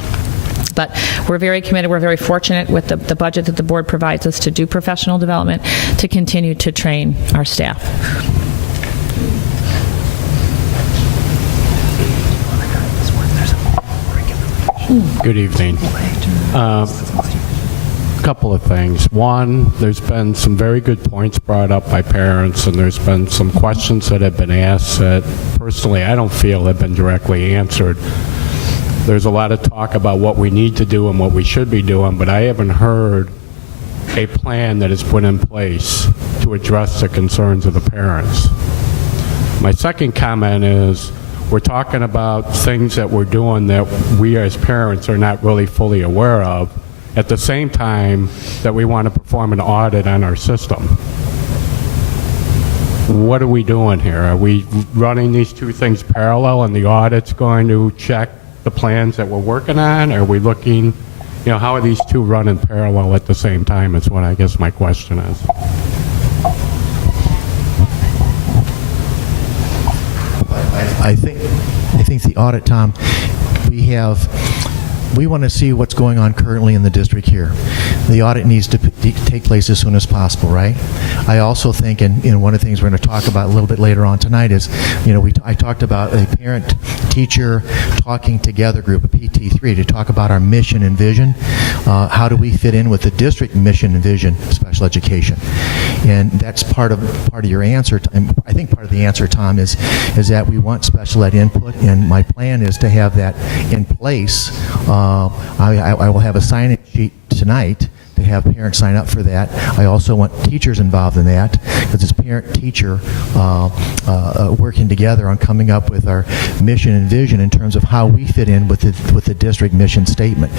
But we're very committed. We're very fortunate with the budget that the board provides us to do professional development, to continue to train our staff. Good evening. Couple of things. One, there's been some very good points brought up by parents, and there's been some questions that have been asked that personally I don't feel have been directly answered. There's a lot of talk about what we need to do and what we should be doing, but I haven't heard a plan that is put in place to address the concerns of the parents. My second comment is, we're talking about things that we're doing that we as parents are not really fully aware of, at the same time that we want to perform an audit on our system. What are we doing here? Are we running these two things parallel and the audit's going to check the plans that we're working on? Are we looking, how are these two running parallel at the same time is what I guess my question is. I think the audit, Tom, we want to see what's going on currently in the district here. The audit needs to take place as soon as possible, right? I also think, and one of the things we're going to talk about a little bit later on tonight is, I talked about a parent-teacher talking together group, a PT3, to talk about our mission and vision. How do we fit in with the district mission and vision of special education? And that's part of your answer. I think part of the answer, Tom, is that we want special ed input, and my plan is to have that in place. I will have a sign-in sheet tonight to have parents sign up for that. I also want teachers involved in that, because it's parent-teacher working together on coming up with our mission and vision in terms of how we fit in with the district mission statement.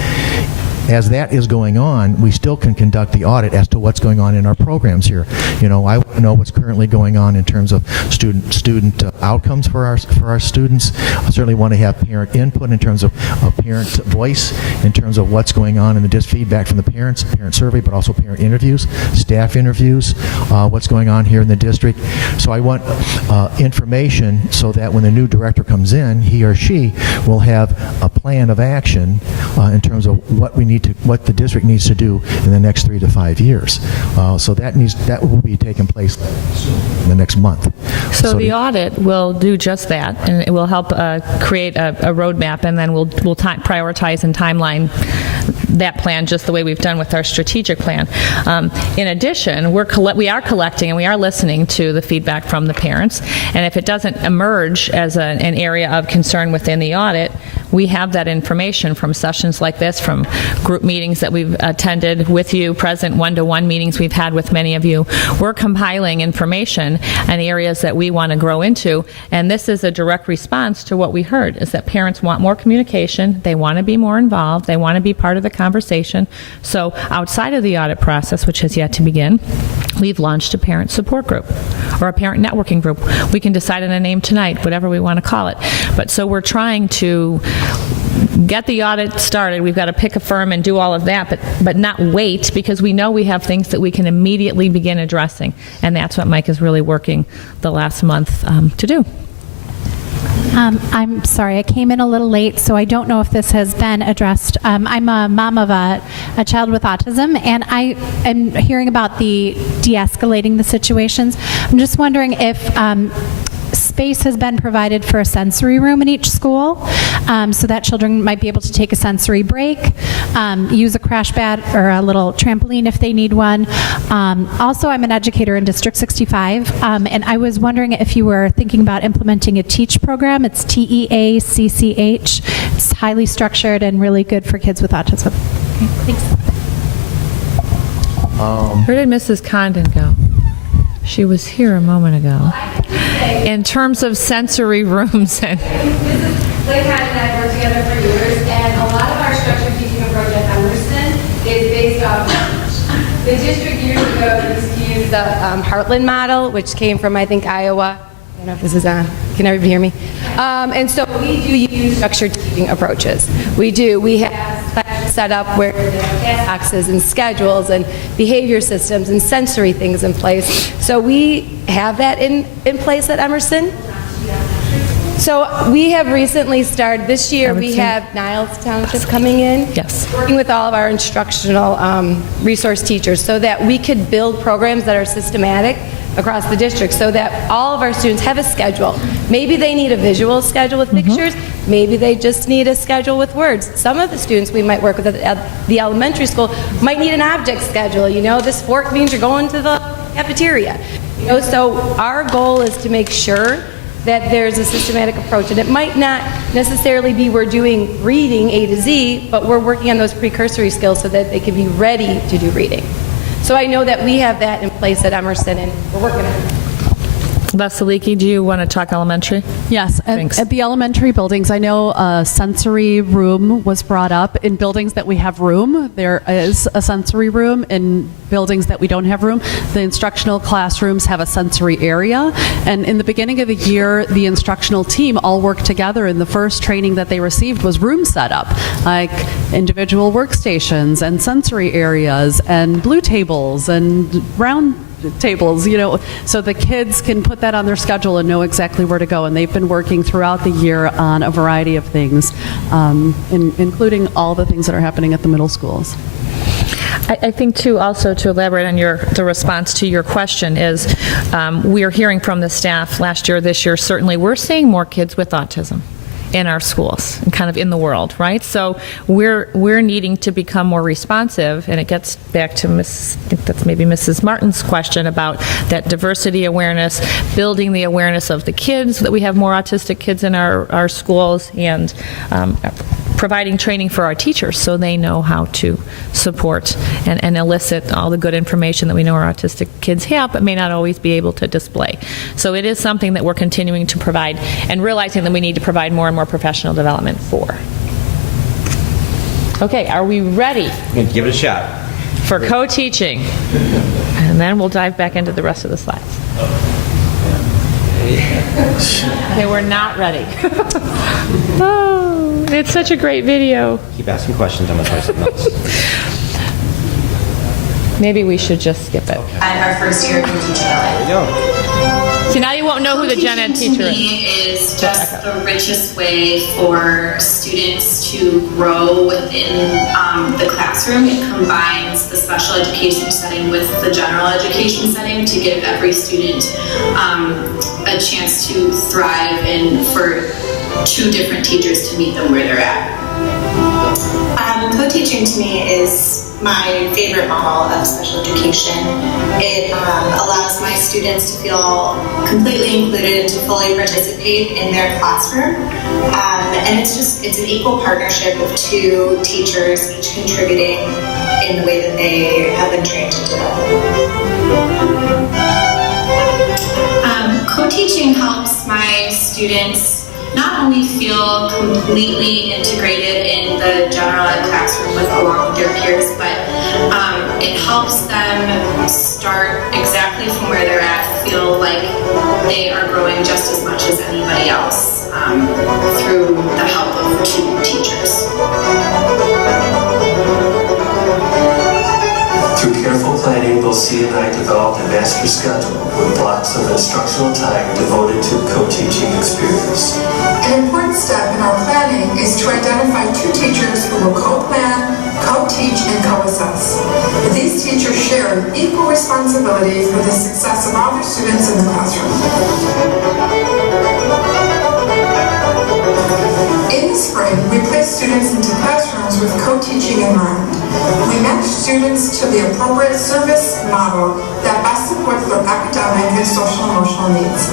As that is going on, we still can conduct the audit as to what's going on in our programs here. I want to know what's currently going on in terms of student outcomes for our students. I certainly want to have parent input in terms of parent voice, in terms of what's going on in the feedback from the parents, parent survey, but also parent interviews, staff interviews, what's going on here in the district. So I want information so that when the new director comes in, he or she will have a plan of action in terms of what the district needs to do in the next 3 to 5 years. So that will be taking place in the next month. So the audit will do just that, and it will help create a roadmap, and then we'll prioritize and timeline that plan just the way we've done with our strategic plan. In addition, we are collecting and we are listening to the feedback from the parents, and if it doesn't emerge as an area of concern within the audit, we have that information from sessions like this, from group meetings that we've attended with you, present one-to-one meetings we've had with many of you. We're compiling information on areas that we want to grow into, and this is a direct response to what we heard, is that parents want more communication, they want to be more involved, they want to be part of the conversation. So outside of the audit process, which has yet to begin, we've launched a parent support group or a parent networking group. We can decide on a name tonight, whatever we want to call it. But so we're trying to get the audit started. We've got to pick a firm and do all of that, but not wait, because we know we have things that we can immediately begin addressing. And that's what Mike is really working the last month to do. I'm sorry, I came in a little late, so I don't know if this has been addressed. I'm a mom of a child with autism, and I am hearing about the de-escalating the situations. I'm just wondering if space has been provided for a sensory room in each school, so that children might be able to take a sensory break, use a crash pad or a little trampoline if they need one. Also, I'm an educator in District 65, and I was wondering if you were thinking about implementing a TEACH program. It's TEACCH. It's highly structured and really good for kids with autism. Okay, thanks. Where did Mrs. Condon go? She was here a moment ago. In terms of sensory rooms and... Like Kat and I have worked together for years, and a lot of our structured teaching approach at Emerson is based off of the district years ago used to use the Heartland Model, which came from, I think, Iowa. I don't know if this is on. Can everybody hear me? And so we do use structured teaching approaches. We do. We have set up where there are task boxes and schedules and behavior systems and sensory things in place. So we have that in place at Emerson. So we have recently started, this year we have Niles Township coming in. Yes. Working with all of our instructional resource teachers so that we could build programs that are systematic across the district so that all of our students have a schedule. Maybe they need a visual schedule with pictures, maybe they just need a schedule with words. Some of the students we might work with at the elementary school might need an object schedule. This fork means you're going to the cafeteria. So our goal is to make sure that there's a systematic approach, and it might not necessarily be we're doing reading A to Z, but we're working on those precursory skills so that they can be ready to do reading. So I know that we have that in place at Emerson, and we're working on it. Vasiliki, do you want to talk elementary? Yes, at the elementary buildings, I know a sensory room was brought up. In buildings that we have room, there is a sensory room. In buildings that we don't have room, the instructional classrooms have a sensory area. And in the beginning of the year, the instructional team all worked together, and the first training that they received was room setup, like individual workstations and sensory areas and blue tables and round tables, so the kids can put that on their schedule and know exactly where to go. And they've been working throughout the year on a variety of things, including all the things that are happening at the middle schools. I think, too, also to elaborate on the response to your question is we are hearing from the staff last year, this year, certainly we're seeing more kids with autism in our schools and kind of in the world, right? So we're needing to become more responsive, and it gets back to I think that's maybe Mrs. Martin's question about that diversity awareness, building the awareness of the kids, that we have more autistic kids in our schools, and providing training for our teachers so they know how to support and elicit all the good information that we know our autistic kids have but may not always be able to display. So it is something that we're continuing to provide and realizing that we need to provide more and more professional development for. Okay, are we ready? Give it a shot. For co-teaching. And then we'll dive back into the rest of the slides. Okay, we're not ready. Oh, it's such a great video. Keep asking questions, I'm going to try something else. Maybe we should just skip it. I'm our first year co-teaching. There we go. See, now you won't know who the gen ed teacher To me is just the richest way for students to grow within the classroom. It combines the special education setting with the general education setting to give every student a chance to thrive and for two different teachers to meet them where they're at. Co-teaching to me is my favorite model of special education. It allows my students to feel completely included and to fully participate in their classroom. And it's an equal partnership of two teachers, each contributing in the way that they have been trained to do. Co-teaching helps my students not only feel completely integrated in the general ed classroom along with their peers, but it helps them start exactly from where they're at, feel like they are growing just as much as anybody else through the help of two teachers. Through careful planning, both C and I developed a master schedule with blocks of instructional time devoted to co-teaching experience. An important step in our planning is to identify two teachers who will co-plan, co-teach, and co-assess. These teachers share equal responsibility for the success of all their students in the classroom. In the spring, we place students into classrooms with co-teaching in mind. We match students to the appropriate service model that best supports their academic and social-emotional needs.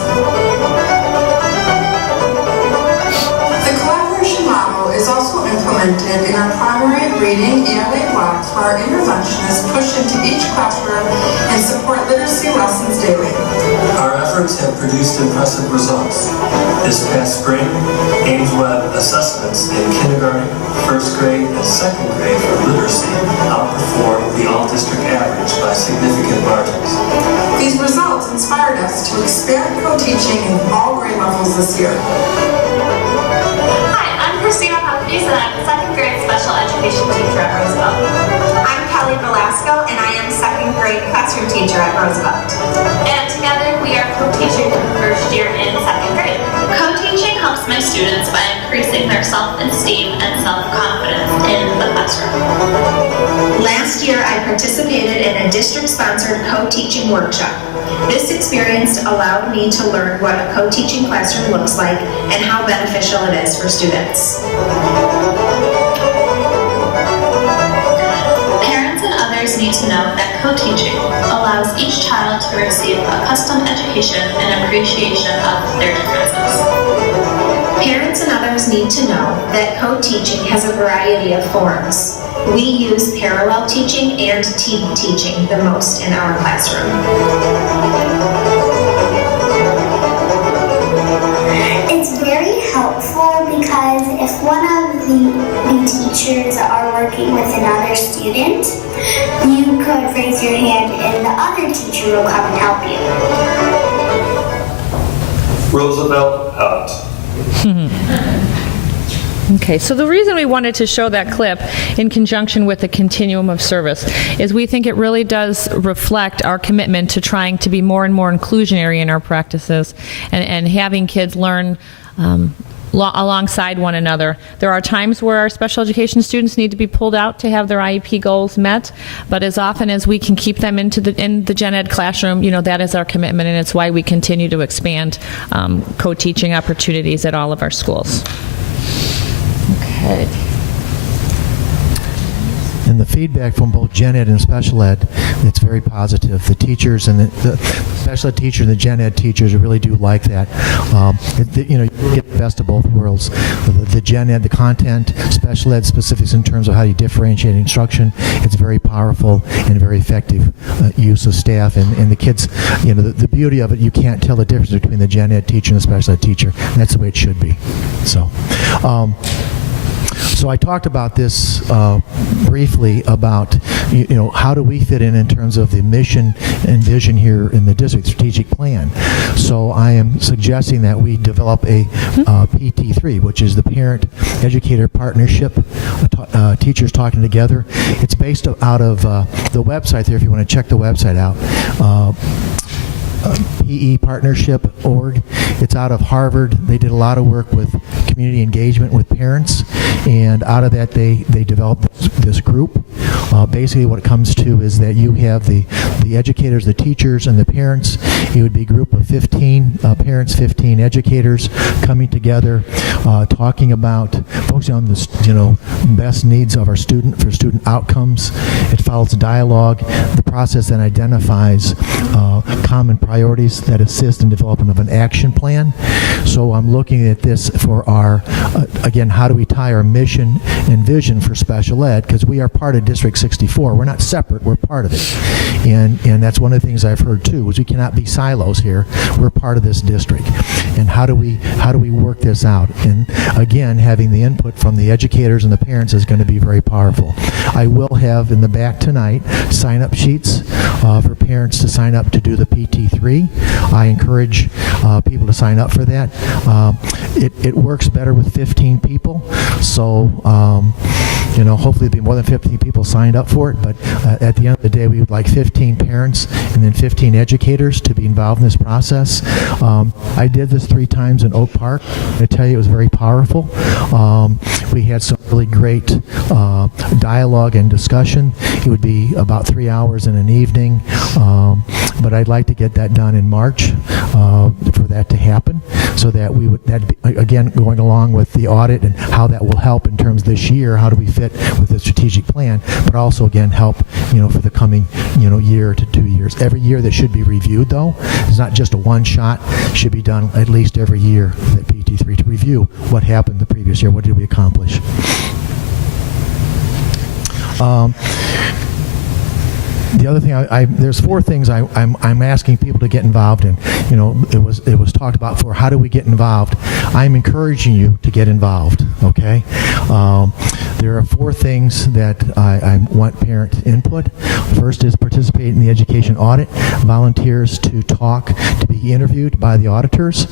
The collaboration model is also implemented in our primary reading ELA blocks where our interventionists push into each classroom and support literacy lessons daily. Our efforts have produced impressive results. This past spring, Ames Web assessments in kindergarten, first grade, and second grade for literacy outperformed the all-district average by significant margins. These results inspired us to expand co-teaching in all grade levels this year. Hi, I'm Christina Pumpkins, and I'm a second grade special education teacher at Roosevelt. I'm Kelly Velasco, and I am second grade classroom teacher at Roosevelt. And together we are co-teaching for the first year in second grade. Co-teaching helps my students by increasing their self-esteem and self-confidence in the classroom. Last year, I participated in a district-sponsored co-teaching workshop. This experience allowed me to learn what a co-teaching classroom looks like and how beneficial it is for students. Parents and others need to know that co-teaching allows each child to receive a custom education and appreciation of their differences. Parents and others need to know that co-teaching has a variety of forms. We use parallel teaching and team teaching the most in our classroom. It's very helpful because if one of the teachers are working with another student, you could raise your hand and the other teacher will come and help you. Roosevelt out. Okay, so the reason we wanted to show that clip in conjunction with the continuum of service is we think it really does reflect our commitment to trying to be more and more inclusionary in our practices and having kids learn alongside one another. There are times where our special education students need to be pulled out to have their IEP goals met, but as often as we can keep them in the gen ed classroom, that is our commitment, and it's why we continue to expand co-teaching opportunities at all of our schools. Okay. And the feedback from both gen ed and special ed, it's very positive. The teachers and the special ed teacher and the gen ed teachers really do like that. You get the best of both worlds. The gen ed, the content, special ed specifics in terms of how you differentiate instruction, it's very powerful and very effective use of staff. And the kids, the beauty of it, you can't tell the difference between the gen ed teacher and the special ed teacher. And that's the way it should be. So I talked about this briefly about, how do we fit in terms of the mission and vision here in the district strategic plan. So I am suggesting that we develop a PT3, which is the Parent Educator Partnership, teachers talking together. It's based out of the website there if you want to check the website out. PEpartnership.org. It's out of Harvard. They did a lot of work with community engagement with parents, and out of that they developed this group. Basically what it comes to is that you have the educators, the teachers, and the parents. It would be a group of 15 parents, 15 educators coming together, talking about, focusing on the best needs of our student for student outcomes. It follows dialogue. The process then identifies common priorities that assist in development of an action plan. So I'm looking at this for our, again, how do we tie our mission and vision for special ed, because we are part of District 64. We're not separate, we're part of it. And that's one of the things I've heard too, is we cannot be silos here. We're part of this district. And how do we work this out? And again, having the input from the educators and the parents is going to be very powerful. I will have in the back tonight sign-up sheets for parents to sign up to do the PT3. I encourage people to sign up for that. It works better with 15 people, so hopefully there'll be more than 15 people signed up for it, but at the end of the day we would like 15 parents and then 15 educators to be involved in this process. I did this 3 times in Oak Park. I tell you, it was very powerful. We had some really great dialogue and discussion. It would be about 3 hours in an evening, but I'd like to get that done in March for that to happen, so that we would, again, going along with the audit and how that will help in terms of this year, how do we fit with the strategic plan, but also again help for the coming year to 2 years. Every year that should be reviewed though. It's not just a one shot, should be done at least every year, that PT3, to review what happened the previous year, what did we accomplish. The other thing, there's 4 things I'm asking people to get involved in. It was talked about for how do we get involved. I'm encouraging you to get involved. Okay, there are 4 things that I want parent input. First is participate in the education audit. Volunteers to talk, to be interviewed by the auditors,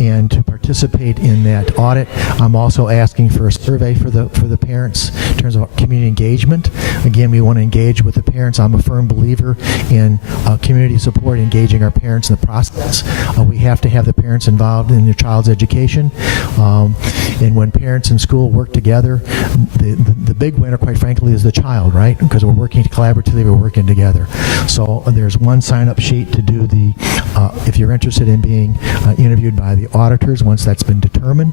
and to participate in that audit. I'm also asking for a survey for the parents in terms of community engagement. Again, we want to engage with the parents. I'm a firm believer in community support, engaging our parents in the process. We have to have the parents involved in your child's education. And when parents and school work together, the big winner, quite frankly, is the child, right? Because we're working collaboratively, we're working together. So there's one sign-up sheet to do the, if you're interested in being interviewed by the the auditors once that's been determined.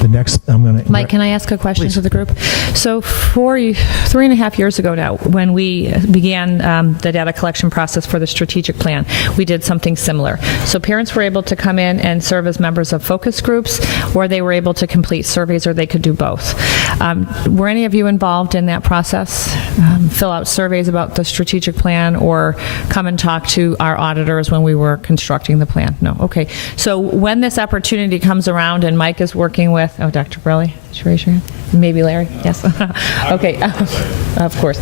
The next, I'm going to... Mike, can I ask a question to the group? So 3.5 years ago now, when we began the data collection process for the strategic plan, we did something similar. So parents were able to come in and serve as members of focus groups, or they were able to complete surveys, or they could do both. Were any of you involved in that process? Fill out surveys about the strategic plan, or come and talk to our auditors when we were constructing the plan? No. Okay. So when this opportunity comes around and Mike is working with, Dr. Borelli, did you raise your hand? Maybe Larry? Yes. Okay. Of course.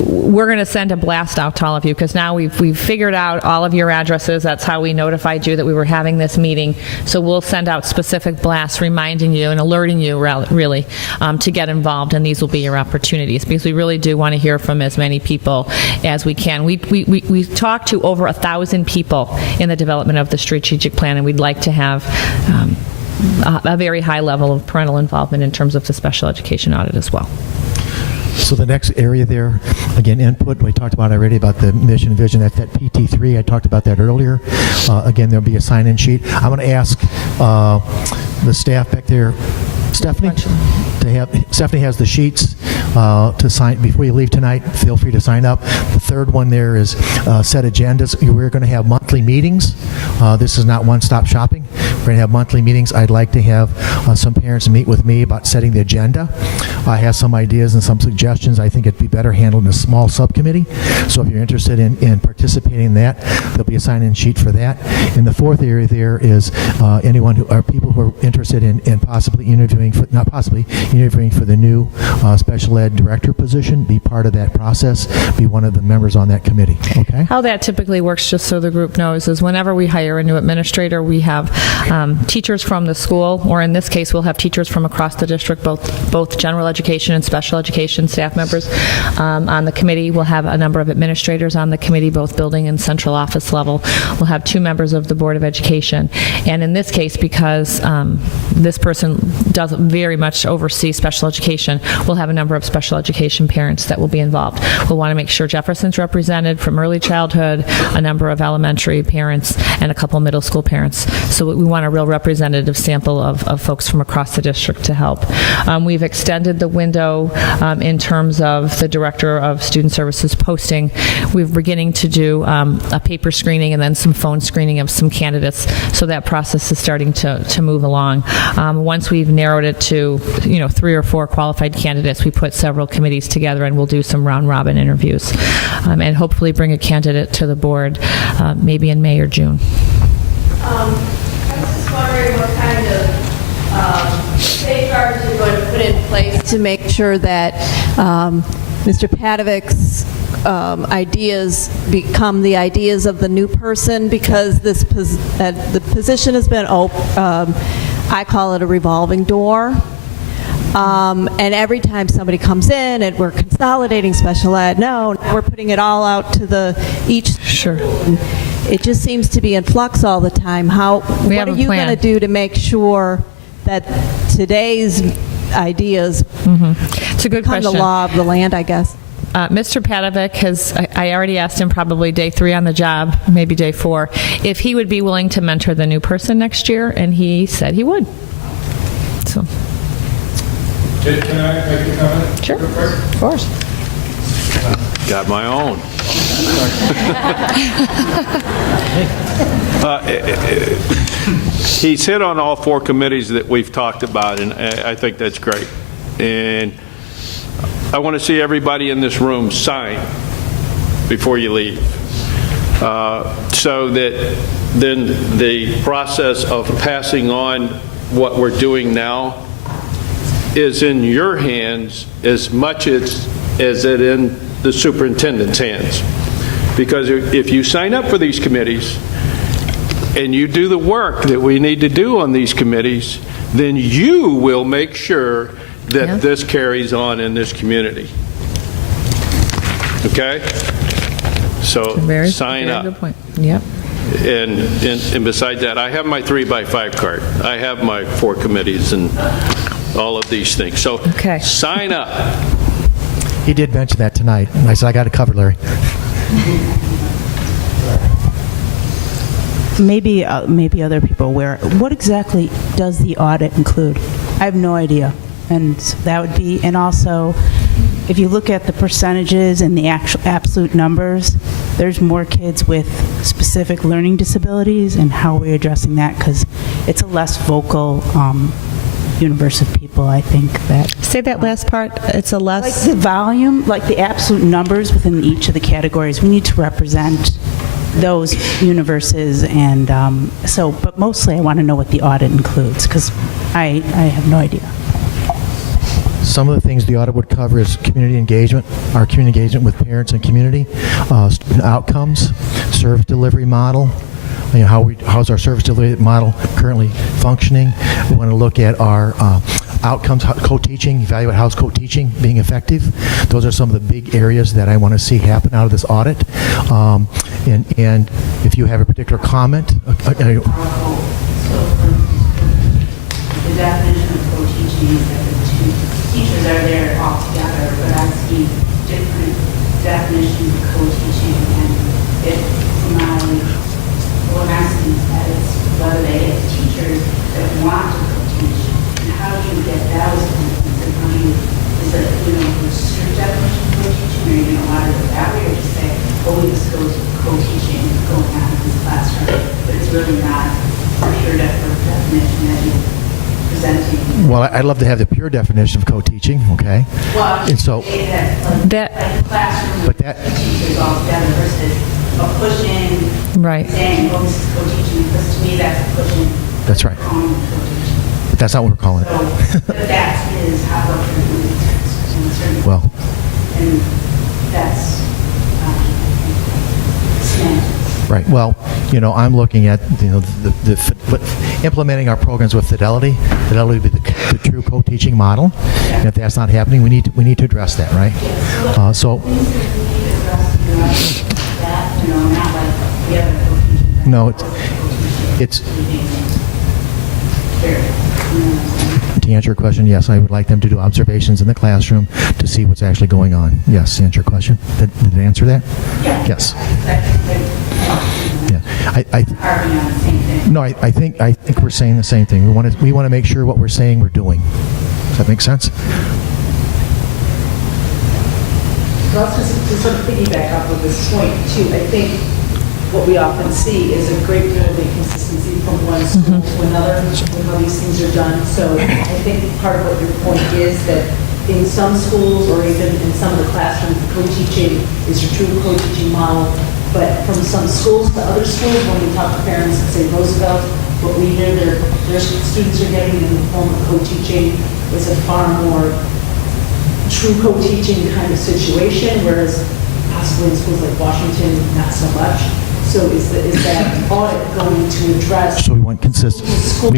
We're going to send a blast out to all of you, because now we've figured out all of your addresses. That's how we notified you that we were having this meeting. So we'll send out specific blasts reminding you and alerting you really to get involved, and these will be your opportunities, because we really do want to hear from as many people as we can. We talked to over 1,000 people in the development of the strategic plan, and we'd like to have a very high level of parental involvement in terms of the special education audit as well. So the next area there, again, input. We talked about already about the mission and vision. That's that PT3. I talked about that earlier. Again, there'll be a sign-in sheet. I'm going to ask the staff back there, Stephanie has the sheets to sign before you leave tonight. Feel free to sign up. The third one there is set agendas. We're going to have monthly meetings. This is not one-stop shopping. We're going to have monthly meetings. I'd like to have some parents meet with me about setting the agenda. I have some ideas and some suggestions. I think it'd be better handled in a small subcommittee. So if you're interested in participating in that, there'll be a sign-in sheet for that. And the fourth area there is people who are interested in possibly interviewing for the new special ed director position, be part of that process, be one of the members on that committee. Okay? How that typically works, just so the group knows, is whenever we hire a new administrator, we have teachers from the school, or in this case, we'll have teachers from across the district, both general education and special education staff members on the committee. We'll have a number of administrators on the committee, both building and central office level. We'll have 2 members of the Board of Education. And in this case, because this person does very much oversee special education, we'll have a number of special education parents that will be involved. We'll want to make sure Jefferson's represented from early childhood, a number of elementary parents, and a couple middle school parents. So we want a real representative sample of folks from across the district to help. We've extended the window in terms of the Director of Student Services posting. We're beginning to do a paper screening and then some phone screening of some candidates, so that process is starting to move along. Once we've narrowed it to 3 or 4 qualified candidates, we put several committees together, and we'll do some round-robin interviews and hopefully bring a candidate to the board maybe in May or June. I was just wondering what kind of safeguards you're going to put in place to make sure that Mr. Padovic's ideas become the ideas of the new person, because the position has been I call it a revolving door. And every time somebody comes in and we're consolidating special ed, we're putting it all out to each. Sure. It just seems to be in flux all the time. What are you going to do to make sure that today's ideas it's a good become question. the law of the land, I guess? Mr. Padovic I already asked him probably day 3 on the job, maybe day 4, if he would be willing to mentor the new person next year, and he said he would. So. Can I make a comment? Sure, of course. Got my own. He's hit on all 4 committees that we've talked about, and I think that's great. And I want to see everybody in this room sign before you leave, so that then the process of passing on what we're doing now is in your hands as much as it in the superintendent's hands. Because if you sign up for these committees and you do the work that we need to do on these committees, then you will make sure that this carries on in this community. Okay? So sign up. Good point. Yep. And besides that, I have my 3x5 card. I have my 4 committees and all of these things. So sign up. He did mention that tonight. I said, I got it covered, Larry. maybe other people are aware, what exactly does the audit include? I have no idea. And so that would be, and also, if you look at the percentages and the actual absolute numbers, there's more kids with specific learning disabilities, and how are we addressing that? Because it's a less vocal universe of people, I think, that... Say that last part. It's a less... Like the volume, like the absolute numbers within each of the categories, we need to represent those universes, and but mostly I want to know what the audit includes, because I have no idea. Some of the things the audit would cover is community engagement, our community engagement with parents and community, student outcomes, service delivery model, how's our service delivery model currently functioning. We want to look at our outcomes, co-teaching, evaluate how's co-teaching being effective. Those are some of the big areas that I want to see happen out of this audit. And if you have a particular comment, the definition of co-teaching is that the two teachers are there all together, but I see different definitions of co-teaching, and what I'm asking is that it's whether they have teachers that want to co-teach, and how do you get those commitments, and how do you, is it, a strict definition of co-teaching, or are you going to allow it that way, or just say, oh, this goes co-teaching going on in this classroom, but it's really not a pure definition that you presenting. well, I'd love to have the pure definition of co-teaching, okay? Well, and so, that classroom but that teachers all together versus a push-in, right, saying, oh, this is co-teaching, because to me that's a push-in. that's right. But that's not what we're calling it. So, but that is how we're doing it. Well, and that's semantics. right. Well, I'm looking at implementing our programs with Fidelity. Fidelity would be the true co-teaching model. And if that's not happening, we need to address that, right? No, it's to answer your question, yes, I would like them to do observations in the classroom to see what's actually going on. Yes, to answer your question. Did it answer that? Yes. Yeah. I think we're saying the same thing. We want to make sure what we're saying we're doing. Does that make sense? Well, to sort of piggyback off of this point, too, I think what we often see is a great deal of inconsistency from one school to another when how these things are done. So I think part of what your point is that in some schools or even in some of the classrooms, co-teaching is a true co-teaching model. But from some schools to other schools, when we talk to parents and say Roosevelt, what we hear their students are getting in the form of co-teaching is a far more true co-teaching kind of situation, whereas possibly in schools like Washington, not so much. So is that audit going to address So we want consistent. school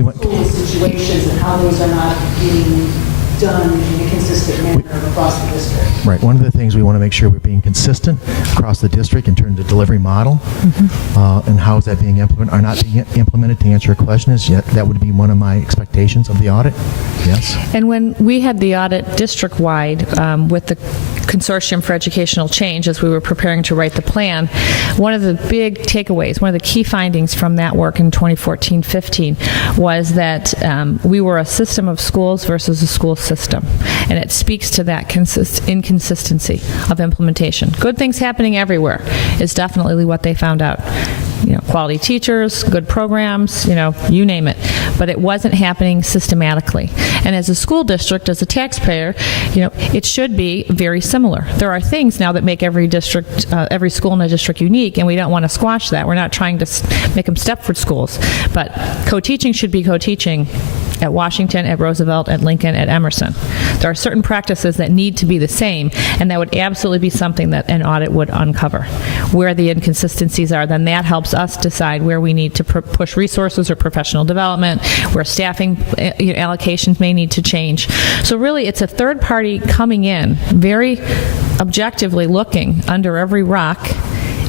situations and how those are not being done in a consistent manner across the district? Right. One of the things we want to make sure we're being consistent across the district in terms of delivery model, and how is that being implemented or not being implemented. To answer your question, is that would be one of my expectations of the audit. Yes. And when we had the audit district-wide with the Consortium for Educational Change, as we were preparing to write the plan, one of the big takeaways, one of the key findings from that work in 2014-15 was that we were a system of schools versus a school system. And it speaks to that inconsistency of implementation. Good things happening everywhere is definitely what they found out. Quality teachers, good programs, you name it. But it wasn't happening systematically. And as a school district, as a taxpayer, it should be very similar. There are things now that make every district, every school in a district unique, and we don't want to squash that. We're not trying to make them Stepford schools. But co-teaching should be co-teaching at Washington, at Roosevelt, at Lincoln, at Emerson. There are certain practices that need to be the same, and that would absolutely be something that an audit would uncover. Where the inconsistencies are, then that helps us decide where we need to push resources or professional development, where staffing allocations may need to change. So really, it's a third party coming in, very objectively looking under every rock,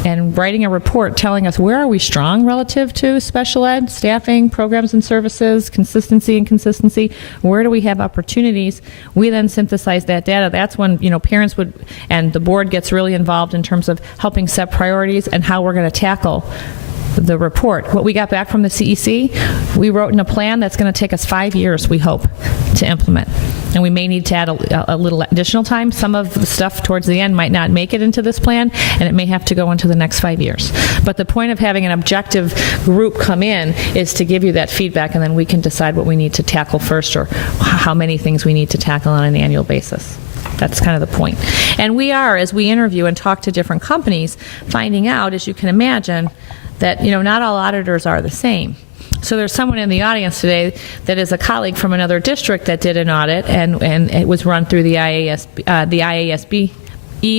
and writing a report telling us where are we strong relative to special ed, staffing, programs and services, consistency, inconsistency, where do we have opportunities. We then synthesize that data. That's when parents would, and the board gets really involved in terms of helping set priorities and how we're going to tackle the report. What we got back from the CEC, we wrote in a plan that's going to take us 5 years, we hope, to implement. And we may need to add a little additional time. Some of the stuff towards the end might not make it into this plan, and it may have to go into the next 5 years. But the point of having an objective group come in is to give you that feedback, and then we can decide what we need to tackle first, or how many things we need to tackle on an annual basis. That's kind of the point. And we are, as we interview and talk to different companies, finding out, as you can imagine, that not all auditors are the same. So there's someone in the audience today that is a colleague from another district that did an audit, and it was run through the IASB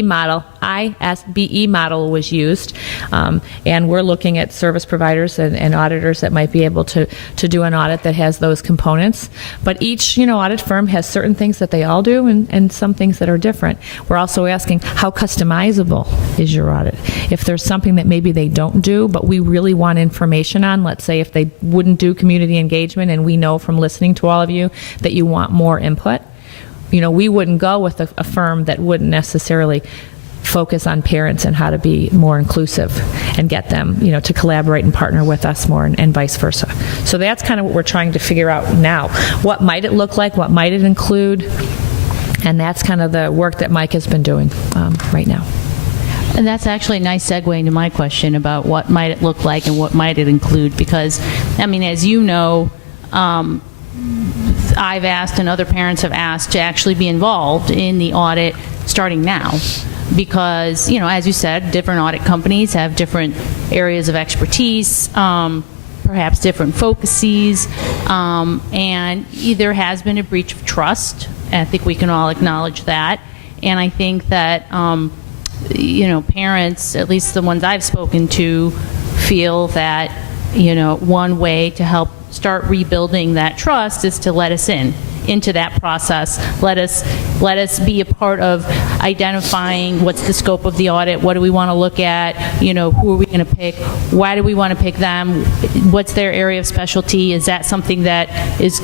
model. ISBE model was used, and we're looking at service providers and auditors that might be able to do an audit that has those components. But each audit firm has certain things that they all do, and some things that are different. We're also asking, how customizable is your audit? If there's something that maybe they don't do, but we really want information on, let's say if they wouldn't do community engagement, and we know from listening to all of you that you want more input, we wouldn't go with a firm that wouldn't necessarily focus on parents and how to be more inclusive and get them, to collaborate and partner with us more, and vice versa. So that's kind of what we're trying to figure out now. What might it look like? What might it include? And that's kind of the work that Mike has been doing right now. And that's actually a nice segue into my question about what might it look like and what might it include, because, as you know, I've asked and other parents have asked to actually be involved in the audit starting now, because, as you said, different audit companies have different areas of expertise, perhaps different focuses, and there has been a breach of trust. I think we can all acknowledge that. And I think that, parents, at least the ones I've spoken to, feel that, one way to help start rebuilding that trust is to let us into that process. Let us be a part of identifying what's the scope of the audit, what do we want to look at, who are we going to pick, why do we want to pick them, what's their area of specialty, is that something that is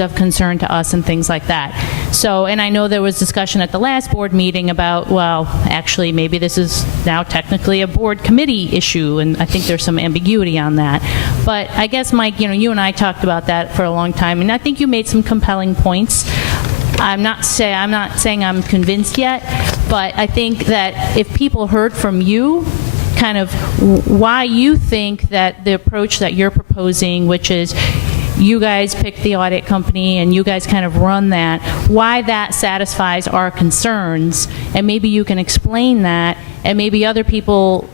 of concern to us, and things like that. So, and I know there was discussion at the last board meeting about, well, actually maybe this is now technically a board committee issue, and I think there's some ambiguity on that. But I guess, Mike, you and I talked about that for a long time, and I think you made some compelling points. I'm not saying I'm convinced yet, but I think that if people heard from you kind of why you think that the approach that you're proposing, which is you guys pick the audit company and you guys kind of run that, why that satisfies our concerns, and maybe you can explain that, and maybe other people,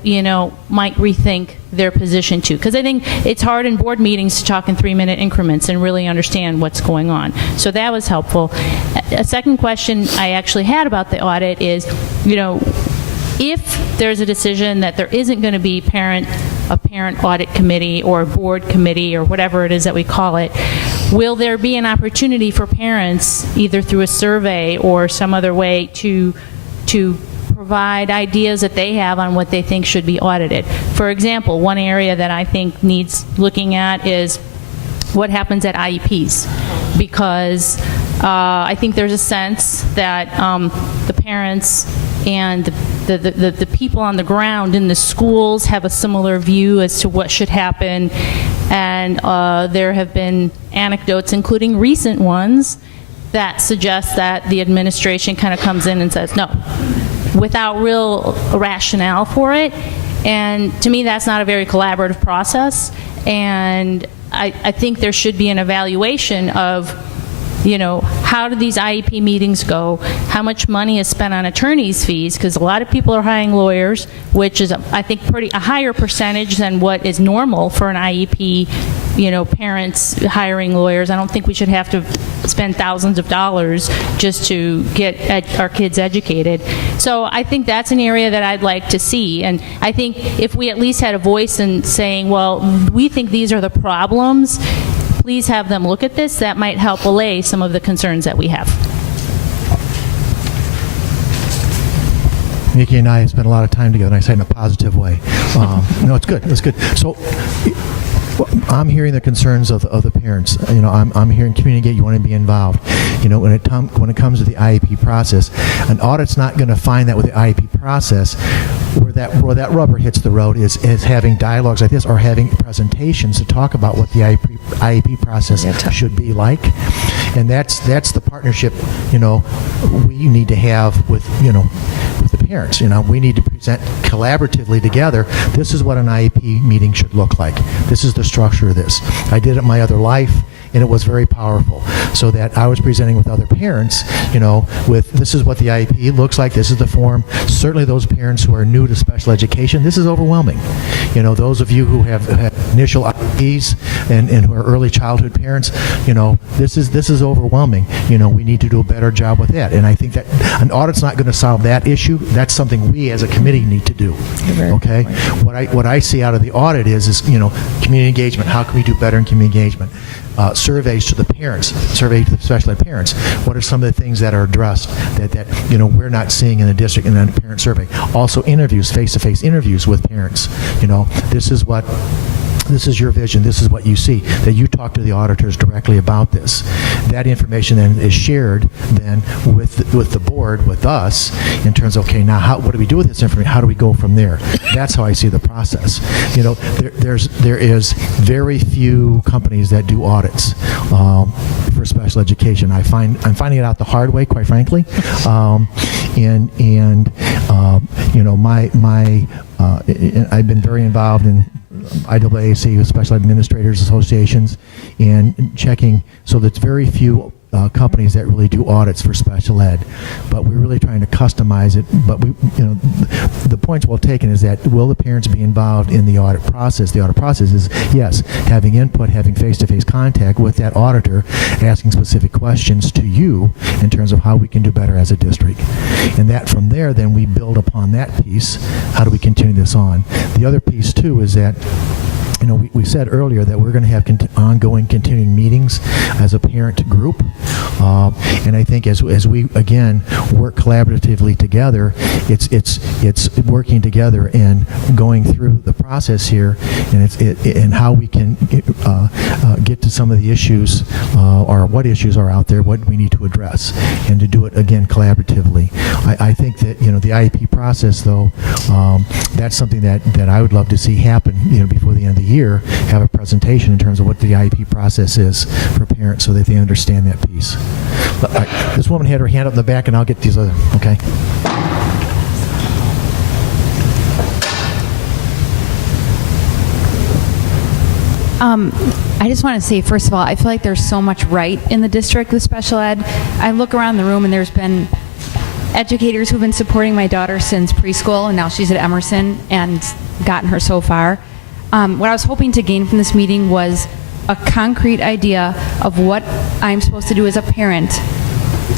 might rethink their position too. Because I think it's hard in board meetings to talk in 3-minute increments and really understand what's going on. So that was helpful. A second question I actually had about the audit is, if there's a decision that there isn't going to be a parent audit committee or a board committee or whatever it is that we call it, will there be an opportunity for parents, either through a survey or some other way, to provide ideas that they have on what they think should be audited? For example, one area that I think needs looking at is what happens at IEPs, because I think there's a sense that the parents and the people on the ground in the schools have a similar view as to what should happen, and there have been anecdotes, including recent ones, that suggest that the administration kind of comes in and says no, without real rationale for it. And to me, that's not a very collaborative process, and I think there should be an evaluation of, how do these IEP meetings go? How much money is spent on attorney's fees? Because a lot of people are hiring lawyers, which is, I think, a higher percentage than what is normal for an IEP, parents hiring lawyers. I don't think we should have to spend thousands of dollars just to get our kids educated. So I think that's an area that I'd like to see. And I think if we at least had a voice in saying, well, we think these are the problems, please have them look at this, that might help allay some of the concerns that we have. Nikki and I have spent a lot of time together, and I say it in a positive way. No, it's good. It's good. So I'm hearing the concerns of the parents. I'm hearing communicate. You want to be involved. When it comes to the IEP process, an audit's not going to find that with the IEP process. where that rubber hits the road is having dialogues like this, or having presentations to talk about what the IEP process should be like. And that's the partnership, we need to have with the parents. We need to present collaboratively together. This is what an IEP meeting should look like. This is the structure of this. I did it in my other life, and it was very powerful. So that I was presenting with other parents, with this is what the IEP looks like, this is the form. Certainly those parents who are new to special education, this is overwhelming. Those of you who have initial IEPs and who are early childhood parents, this is overwhelming. We need to do a better job with that. And I think that an audit's not going to solve that issue. That's something we as a committee need to do. Okay? What I see out of the audit is community engagement. How can we do better in community engagement? Surveys to the parents, surveys to the special ed parents. What are some of the things that are addressed that we're not seeing in the district in a parent survey? Also interviews, face-to-face interviews with parents. This is your vision, this is what you see, that you talk to the auditors directly about this. That information then is shared then with the board, with us, in terms of, okay, now what do we do with this information? How do we go from there? That's how I see the process. There is very few companies that do audits for special education. I'm finding it out the hard way, quite frankly. I've been very involved in IAAC, Special Administrators Associations, and checking, so there's very few companies that really do audits for special ed, but we're really trying to customize it. But the point's well taken is that will the parents be involved in the audit process? The audit process is, yes, having input, having face-to-face contact with that auditor, asking specific questions to you in terms of how we can do better as a district. And that from there, then we build upon that piece. How do we continue this on? The other piece, too, is that we said earlier that we're going to have ongoing continuing meetings as a parent group. And I think as we, again, work collaboratively together, it's working together and going through the process here, and how we can get to some of the issues, or what issues are out there, what we need to address, and to do it, again, collaboratively. I think that, the IEP process, though, that's something that I would love to see happen, before the end of the year, have a presentation in terms of what the IEP process is for parents so that they understand that piece. But, this woman had her hand up in the back, and I'll get these other, okay? I just want to say, first of all, I feel like there's so much right in the district with special ed. I look around the room, and there's been educators who've been supporting my daughter since preschool, and now she's at Emerson and gotten her so far. What I was hoping to gain from this meeting was a concrete idea of what I'm supposed to do as a parent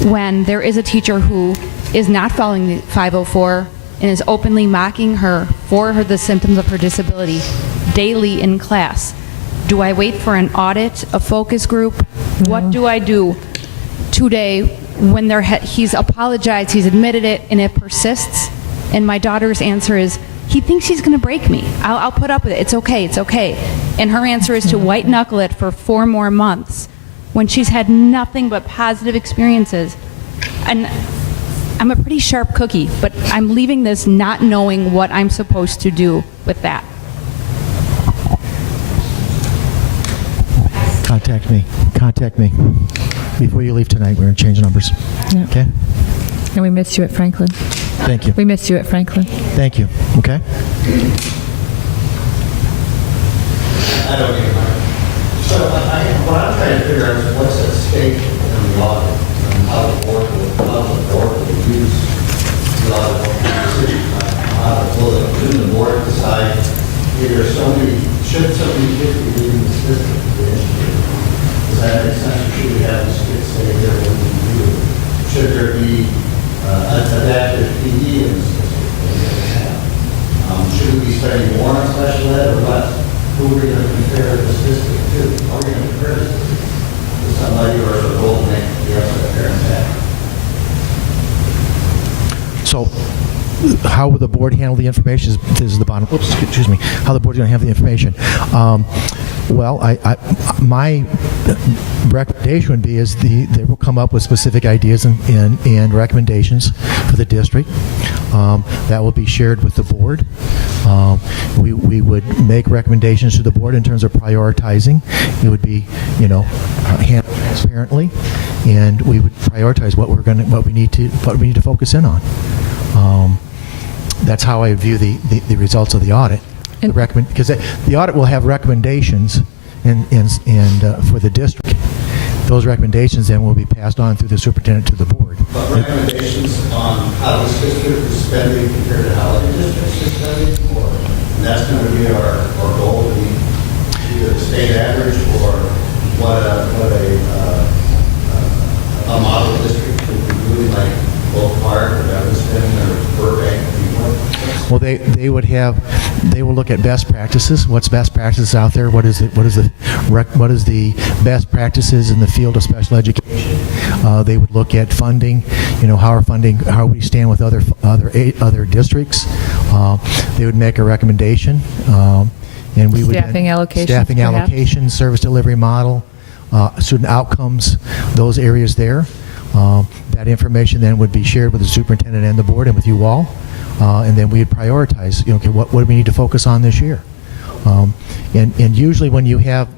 when there is a teacher who is not following the 504 and is openly mocking her for the symptoms of her disability daily in class. Do I wait for an audit, a focus group? What do I do today when he's apologized, he's admitted it, and it persists? And my daughter's answer is, he thinks he's going to break me. I'll put up with it. It's okay. It's okay. And her answer is to white knuckle it for 4 more months when she's had nothing but positive experiences. And I'm a pretty sharp cookie, but I'm leaving this not knowing what I'm supposed to do with that. Contact me. Before you leave tonight, we're going to change numbers. Yeah. Okay? And we missed you at Franklin. Thank you. We missed you at Franklin. Thank you. Okay? I don't even know. So what I'm trying to figure out is what's at stake in the audit, and how the board will use the audit decisions on how will the board decide should somebody be leaving the system to the engineer? Does that make sense? Or should we have this kid stay here? What do we do? Should there be adaptive PD in the system? Should we be spending more on special ed or less? Who are we going to compare this district to? Are we going to compare this to somebody, or is our goal to make the outside parents happy? So, how will the board handle the information? This is the bottom. Oops, excuse me. How the board's going to handle the information? Well, my recommendation would be they will come up with specific ideas and recommendations for the district. That will be shared with the board. We would make recommendations to the board in terms of prioritizing. It would be, handled transparently, and we would prioritize what we need to focus in on. That's how I view the results of the audit. Because the audit will have recommendations and for the district. Those recommendations then will be passed on through the superintendent to the board. But recommendations on how this district is spending compared to how other districts are spending, and that's going to be our goal, to be either the state average or what a model district should be doing, like Oak Park or Evanston or Burbank. Well, they will look at best practices. What's best practices out there? What is the best practices in the field of special education? They would look at funding. How we stand with other districts. They would make a recommendation, and we would Staffing allocations, staffing perhaps? allocations, service delivery model, student outcomes, those areas there. That information then would be shared with the superintendent and the board and with you all. And then we'd prioritize, what do we need to focus on this year? And usually when you have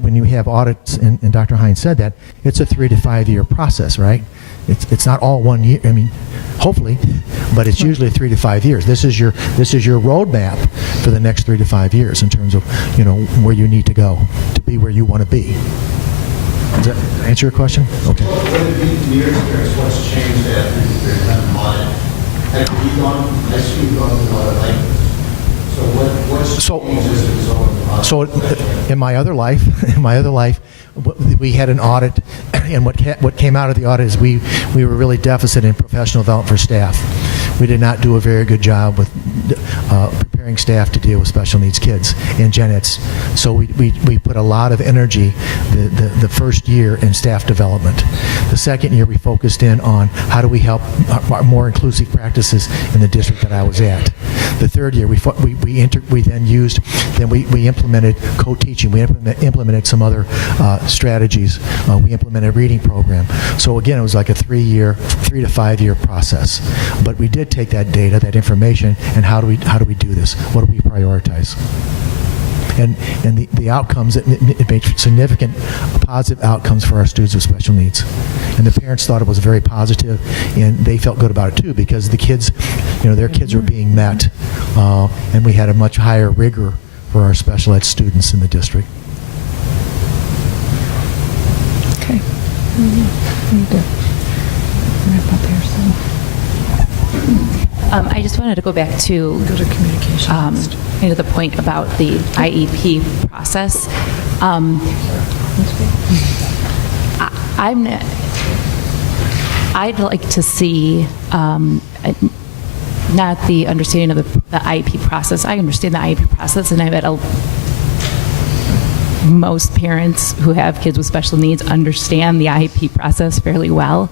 audits, and Dr. Hines said that, it's a 3 to 5 year process, right? It's not all 1 year. I mean, hopefully, but it's usually 3 to 5 years. This is your roadmap for the next 3 to 5 years in terms of where you need to go to be where you want to be. Does that answer your question? Okay. What would it be in your experience? What's changed after you've done an audit? I see you've gone through a lot of like this. So what's changed as a result of the audit? So in my other life, we had an audit, and what came out of the audit is we were really deficit in professional development for staff. We did not do a very good job with preparing staff to deal with special needs kids and gen eds. So we put a lot of energy the first year in staff development. The second year we focused in on how do we help more inclusive practices in the district that I was at. The third year we implemented co-teaching. We implemented some other strategies. We implemented a reading program. So again, it was like a 3 to 5 year process. But we did take that data, that information, and how do we do this? What do we prioritize? And the outcomes, it made significant positive outcomes for our students with special needs. And the parents thought it was very positive, and they felt good about it too, because the kids, their kids were being met, and we had a much higher rigor for our special ed students in the district. Okay. We need to wrap up here soon. I just wanted to go back to communication the point about the IEP process. I'd like to see not the understanding of the IEP process. I understand the IEP process, and I bet most parents who have kids with special needs understand the IEP process fairly well.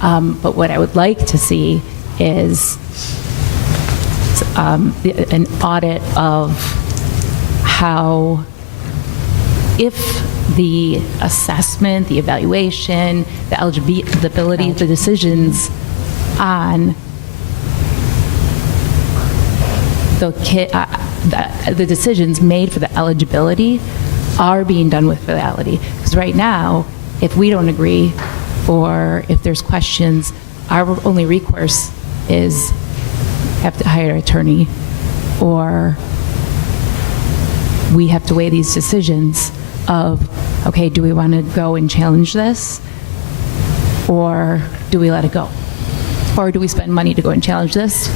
But what I would like to see is an audit of how, if the assessment, the evaluation, the eligibility, the decisions on the decisions made for the eligibility are being done with fidelity. Because right now, if we don't agree or if there's questions, our only recourse is have to hire an attorney, or we have to weigh these decisions of, okay, do we want to go and challenge this, or do we let it go? Or do we spend money to go and challenge this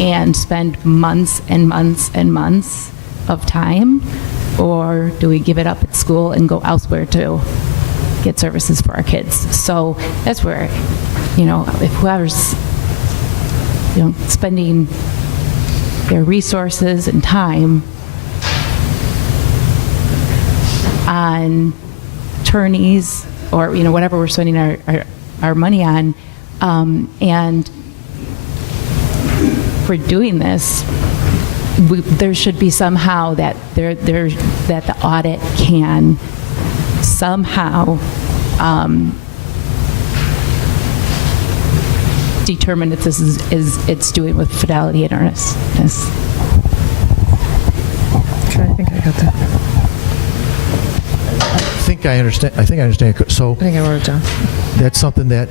and spend months and months and months of time, or do we give it up at school and go elsewhere to get services for our kids? So that's where, if whoever's spending their resources and time on attorneys or whatever we're spending our money on, and for doing this, there should be somehow that that the audit can somehow determine if this is it's doing with fidelity and earnestness. Okay, I think I got that. I think I understand. So I think I wrote it down. that's something that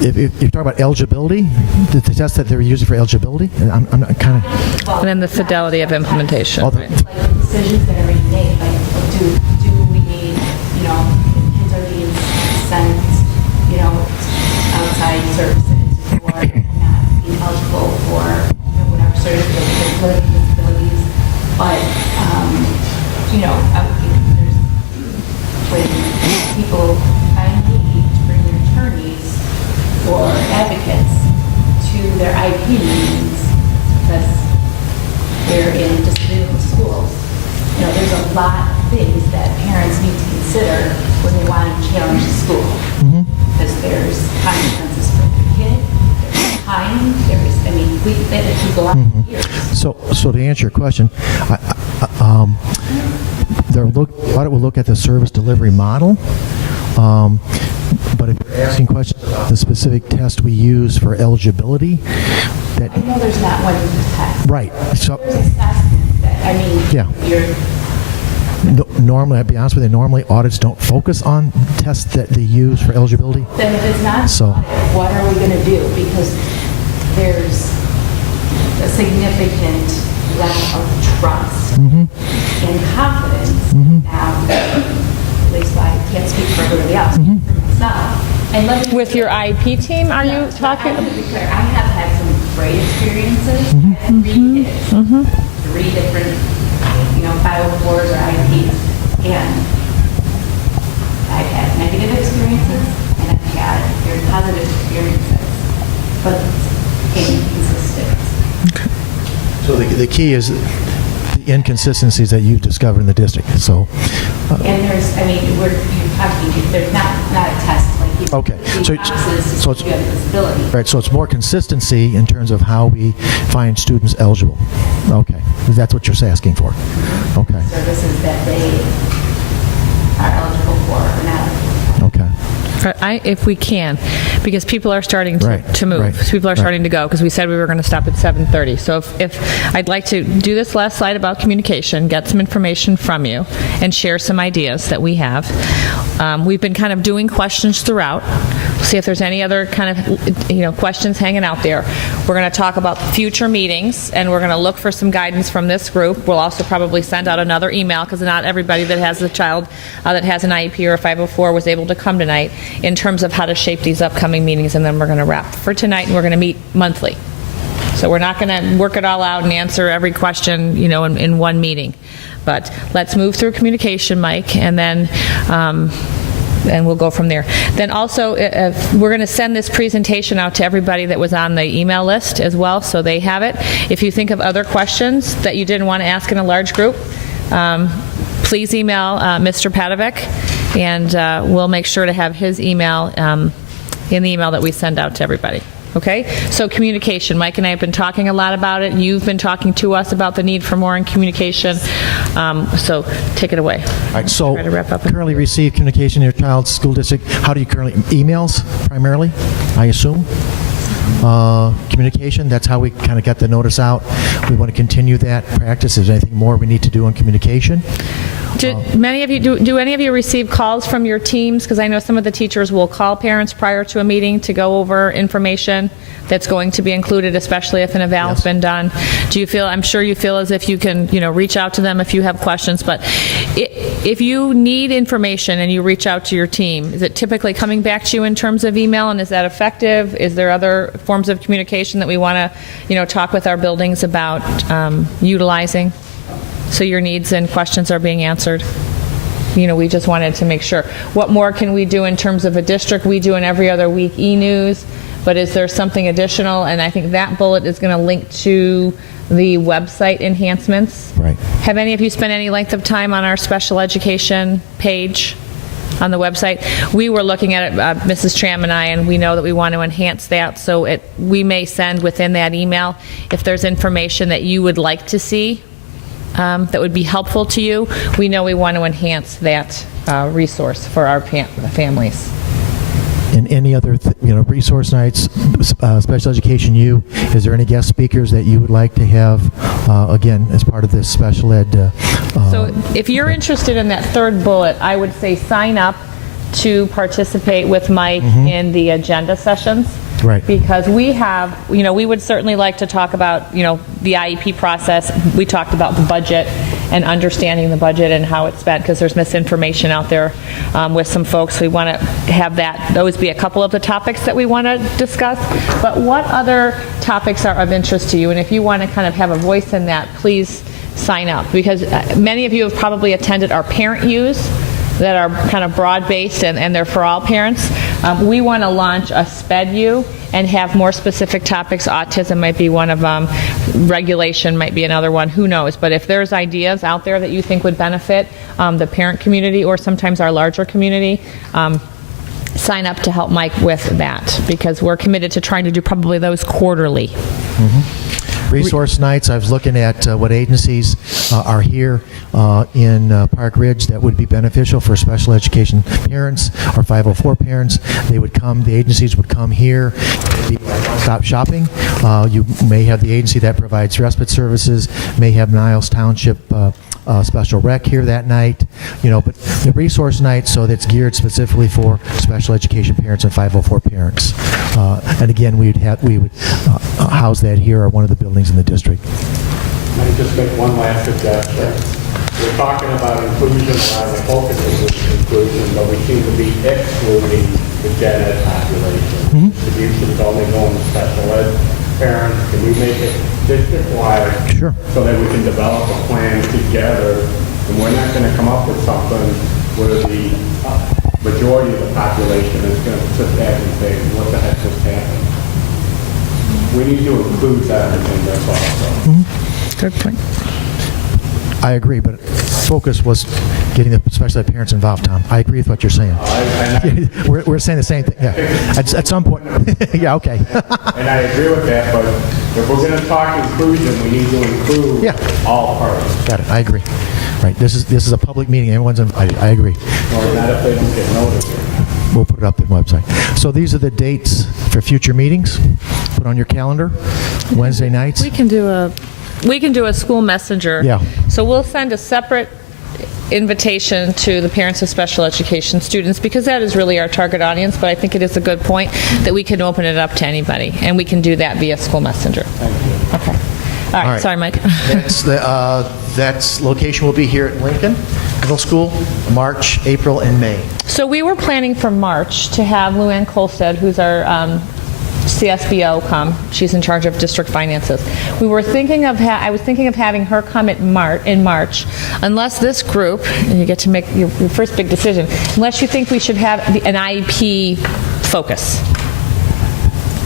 if you're talking about eligibility, the test that they're using for eligibility, and I'm not kind of. And then the fidelity of implementation. Right. Like decisions that are being made, like do we need, kids are being sent, outside services or not being eligible for whatever services, learning disabilities, but I would think there's when people find need to bring their attorneys or advocates to their IP meetings because they're in disability schools. There's a lot of things that parents need to consider when they want to challenge the school. Because there's consequences for the kid, there's time, that can go on for years. So to answer your question, audit will look at the service delivery model. But if you're asking questions about the specific test we use for eligibility, that I know there's not one test. right. So there's assessments that yeah. Normally, I'll be honest with you, normally audits don't focus on tests that they use for eligibility. Then if it's not audit, what are we going to do? Because there's a significant lack of trust and confidence. At least I can't speak for everybody else, for myself. And with your IP team, are you talking? I have to be clear, I have had some great experiences. I had 3 kids, 3 different 504s or IPs, and I've had negative experiences and I've had very positive experiences, but inconsistent. So the key is the inconsistencies that you've discovered in the district. So, and there's, you're talking, there's not a test like you. Okay, so it's you have a disability. right. So it's more consistency in terms of how we find students eligible. Okay, that's what you're asking for. Okay. Services that they are eligible for or not eligible for. Okay. If we can, because people are starting to move. Right. People are starting to go because we said we were going to stop at 7:30. So if I'd like to do this last slide about communication, get some information from you, and share some ideas that we have. We've been kind of doing questions throughout. See if there's any other kind of questions hanging out there. We're going to talk about future meetings, and we're going to look for some guidance from this group. We'll also probably send out another email because not everybody that has a child that has an IEP or a 504 was able to come tonight, in terms of how to shape these upcoming meetings, and then we're going to wrap for tonight, and we're going to meet monthly. So we're not going to work it all out and answer every question, in one meeting. But let's move through communication, Mike, and then and we'll go from there. Then also, we're going to send this presentation out to everybody that was on the email list as well, so they have it. If you think of other questions that you didn't want to ask in a large group, please email Mr. Padovic, and we'll make sure to have his email in the email that we send out to everybody. Okay? So communication. Mike and I have been talking a lot about it. You've been talking to us about the need for more in communication. So take it away. All right, so currently receive communication in your child's school district. How do you currently, emails primarily, I assume? Communication, that's how we kind of get the notice out. We want to continue that practice. Is there anything more we need to do on communication? Do any of you receive calls from your teams? Because I know some of the teachers will call parents prior to a meeting to go over information that's going to be included, especially if an eval has been done. Do you feel, I'm sure you feel as if you can, reach out to them if you have questions, but if you need information and you reach out to your team, is it typically coming back to you in terms of email, and is that effective? Is there other forms of communication that we want to, talk with our buildings about utilizing? So your needs and questions are being answered. We just wanted to make sure. What more can we do in terms of a district? We do an every other week e-news, but is there something additional? And I think that bullet is going to link to the website enhancements. Right. Have any of you spent any length of time on our special education page? on the website. We were looking at it, Mrs. Tram and I, and we know that we want to enhance that, so we may send within that email if there's information that you would like to see that would be helpful to you. We know we want to enhance that resource for our families. And any other resource nights, special education U, is there any guest speakers that you would like to have, again, as part of this special ed? So if you're interested in that third bullet, I would say sign up to participate with Mike in the agenda sessions. Right. Because we have, we would certainly like to talk about, the IEP process. We talked about the budget and understanding the budget and how it's spent, because there's misinformation out there with some folks. We want to have those be a couple of the topics that we want to discuss. But what other topics are of interest to you? And if you want to kind of have a voice in that, please sign up, because many of you have probably attended our parent U's that are kind of broad-based and they're for all parents. We want to launch a SPED U and have more specific topics. Autism might be one of them. Regulation might be another one. Who knows? But if there's ideas out there that you think would benefit the parent community or sometimes our larger community, sign up to help Mike with that, because we're committed to trying to do probably those quarterly. Resource nights, I was looking at what agencies are here in Park Ridge that would be beneficial for special education parents or 504 parents. They would come, the agencies would come here, be stop shopping. You may have the agency that provides respite services, may have Niles Township special rec here that night, but the resource night, so that's geared specifically for special education parents and 504 parents. And again, we would house that here or one of the buildings in the district. Let me just make one last suggestion. We're talking about inclusion, around the focus is inclusion, but we seem to be excluding the gen ed population. Distribution's only going to special ed parents. Can we make it district-wide? Sure. So that we can develop a plan together, and we're not going to come up with something where the majority of the population is going to sit back and say, what the heck just happened? We need to include that in this also. Good point. I agree, but focus was getting the special ed parents involved, Tom. I agree with what you're saying. We're saying the same thing. Yeah. At some point. Yeah, okay. And I agree with that, but if we're going to talk inclusion, we need to include all parties. Got it. I agree. Right. This is a public meeting. Everyone's invited. I agree. Or not if they don't get noticed. We'll put it up on the website. So these are the dates for future meetings. Put on your calendar. Wednesday nights. We can do a school messenger. Yeah. So we'll send a separate invitation to the parents of special education students, because that is really our target audience, but I think it is a good point that we can open it up to anybody, and we can do that via school messenger. Thank you. Okay. All right. Sorry, Mike. That's location will be here at Lincoln Middle School, March, April, and May. So we were planning for March to have Luann Kolstad, who's our CSBO, come. She's in charge of district finances. We were thinking of I was thinking of having her come in March, unless this group, and you get to make your first big decision, unless you think we should have an IEP focus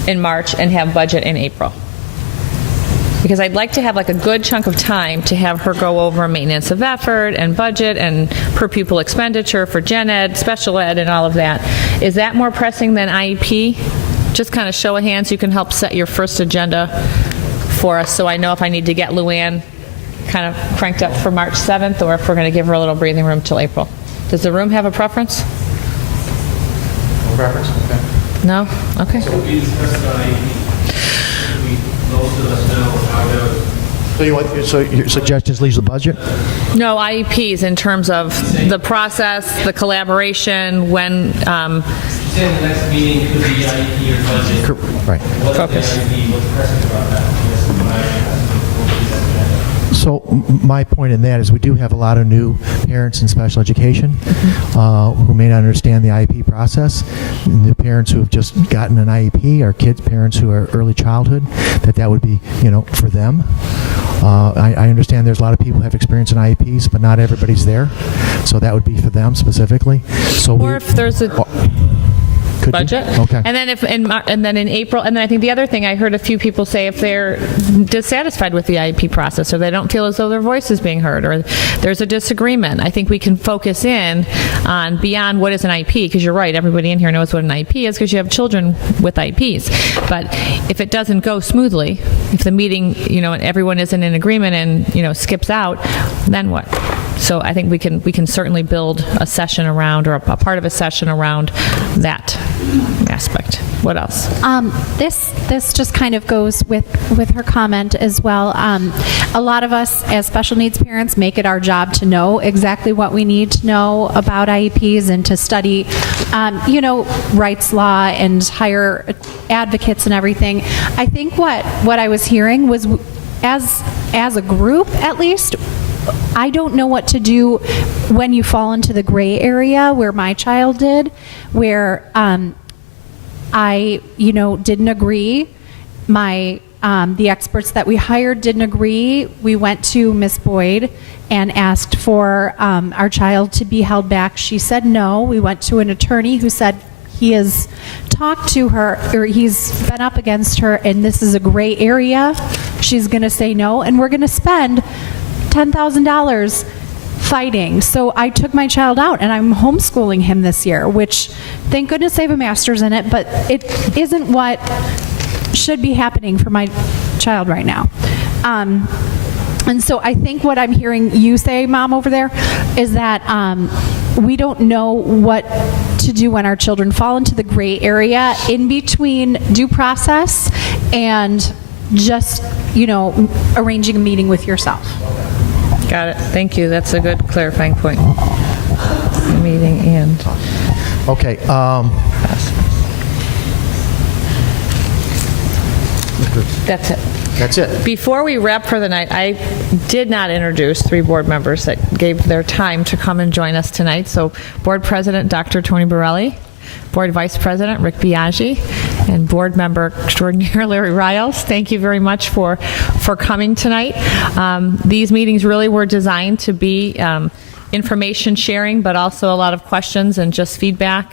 in March and have budget in April. Because I'd like to have like a good chunk of time to have her go over maintenance of effort and budget and per pupil expenditure for gen ed, special ed, and all of that. Is that more pressing than IEP? Just kind of show of hands, you can help set your first agenda for us, so I know if I need to get Luann kind of cranked up for March 7th, or if we're going to give her a little breathing room till April. Does the room have a preference? No preference? Okay. No? Okay. So we discussed most of us know how to. So your suggestions leaves the budget? No, IEPs in terms of the process, the collaboration, when... Saying the next meeting could be IEP or budget. Right. What's the IEP? What's pressing about that? So my point in that is we do have a lot of new parents in special education who may not understand the IEP process. New parents who have just gotten an IEP, or parents who are early childhood, that would be, for them. I understand there's a lot of people who have experience in IEPs, but not everybody's there. So that would be for them specifically. So or if there's a... budget. Okay. And then and then in April, and then I think the other thing I heard a few people say, if they're dissatisfied with the IEP process, or they don't feel as though their voice is being heard, or there's a disagreement, I think we can focus in on beyond what is an IEP, because you're right, everybody in here knows what an IEP is because you have children with IEPs. But if it doesn't go smoothly, if the meeting, and everyone isn't in agreement and, skips out, then what? So I think we can certainly build a session around, or a part of a session around that aspect. What else? This just kind of goes with her comment as well. A lot of us as special needs parents make it our job to know exactly what we need to know about IEPs and to study, rights law and hire advocates and everything. I think what I was hearing was, as a group at least, I don't know what to do when you fall into the gray area where my child did, where I didn't agree. The experts that we hired didn't agree. We went to Miss Boyd and asked for our child to be held back. She said no. We went to an attorney who said he has talked to her, or he's been up against her, and this is a gray area. She's going to say no, and we're going to spend $10,000 fighting. So I took my child out, and I'm homeschooling him this year, which, thank goodness I have a master's in it, but it isn't what should be happening for my child right now. And so I think what I'm hearing you say, Mom, over there, is that we don't know what to do when our children fall into the gray area in between due process and just, arranging a meeting with yourself. Got it. Thank you. That's a good clarifying point. Meeting and... Okay. That's it. That's it. Before we wrap for the night, I did not introduce 3 board members that gave their time to come and join us tonight. So Board President Dr. Tony Borelli, Board Vice President Rick Biaggi, and Board Member Extraordinaire Larry Riles. Thank you very much for coming tonight. These meetings really were designed to be information sharing, but also a lot of questions and just feedback.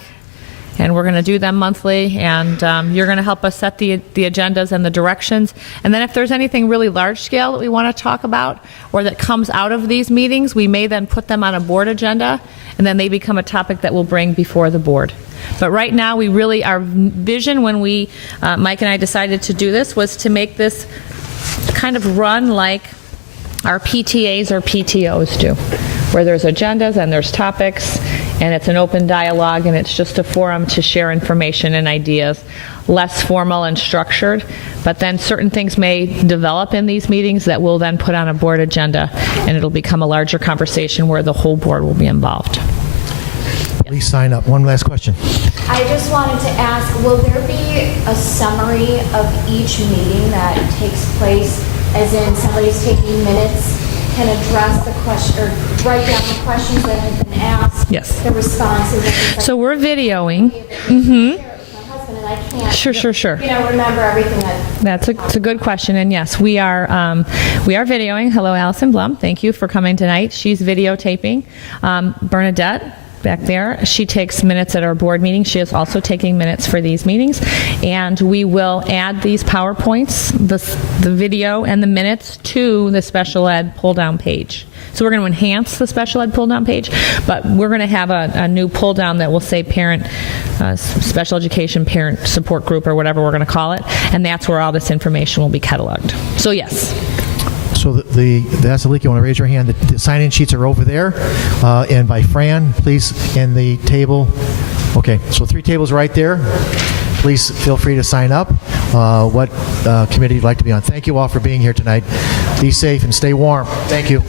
And we're going to do them monthly, and you're going to help us set the agendas and the directions. And then if there's anything really large scale that we want to talk about or that comes out of these meetings, we may then put them on a board agenda, and then they become a topic that we'll bring before the board. But right now, our vision when Mike and I decided to do this was to make this kind of run like our PTAs or PTOs do, where there's agendas and there's topics, and it's an open dialogue, and it's just a forum to share information and ideas, less formal and structured. But then certain things may develop in these meetings that we'll then put on a board agenda, and it'll become a larger conversation where the whole board will be involved. Please sign up. One last question. I just wanted to ask, will there be a summary of each meeting that takes place, as in somebody's taking minutes, can address the question, or write down the questions that have been asked, yes, the responses? So we're videoing. My husband and I can't, Sure. Remember everything It's a good question, and yes, we are videoing. Hello, Allison Blum. Thank you for coming tonight. She's videotaping. Bernadette, back there, she takes minutes at our board meeting. She is also taking minutes for these meetings, and we will add these PowerPoints, the video and the minutes, to the special ed pull-down page. So we're going to enhance the special ed pull-down page, but we're going to have a new pull-down that will say special education parent support group, or whatever we're going to call it, and that's where all this information will be cataloged. So yes. So that's a leak. You want to raise your hand. The sign-in sheets are over there, and by Fran, please, and the table. Okay, so 3 tables right there. Please feel free to sign up. What committee you'd like to be on. Thank you all for being here tonight. Be safe and stay warm. Thank you.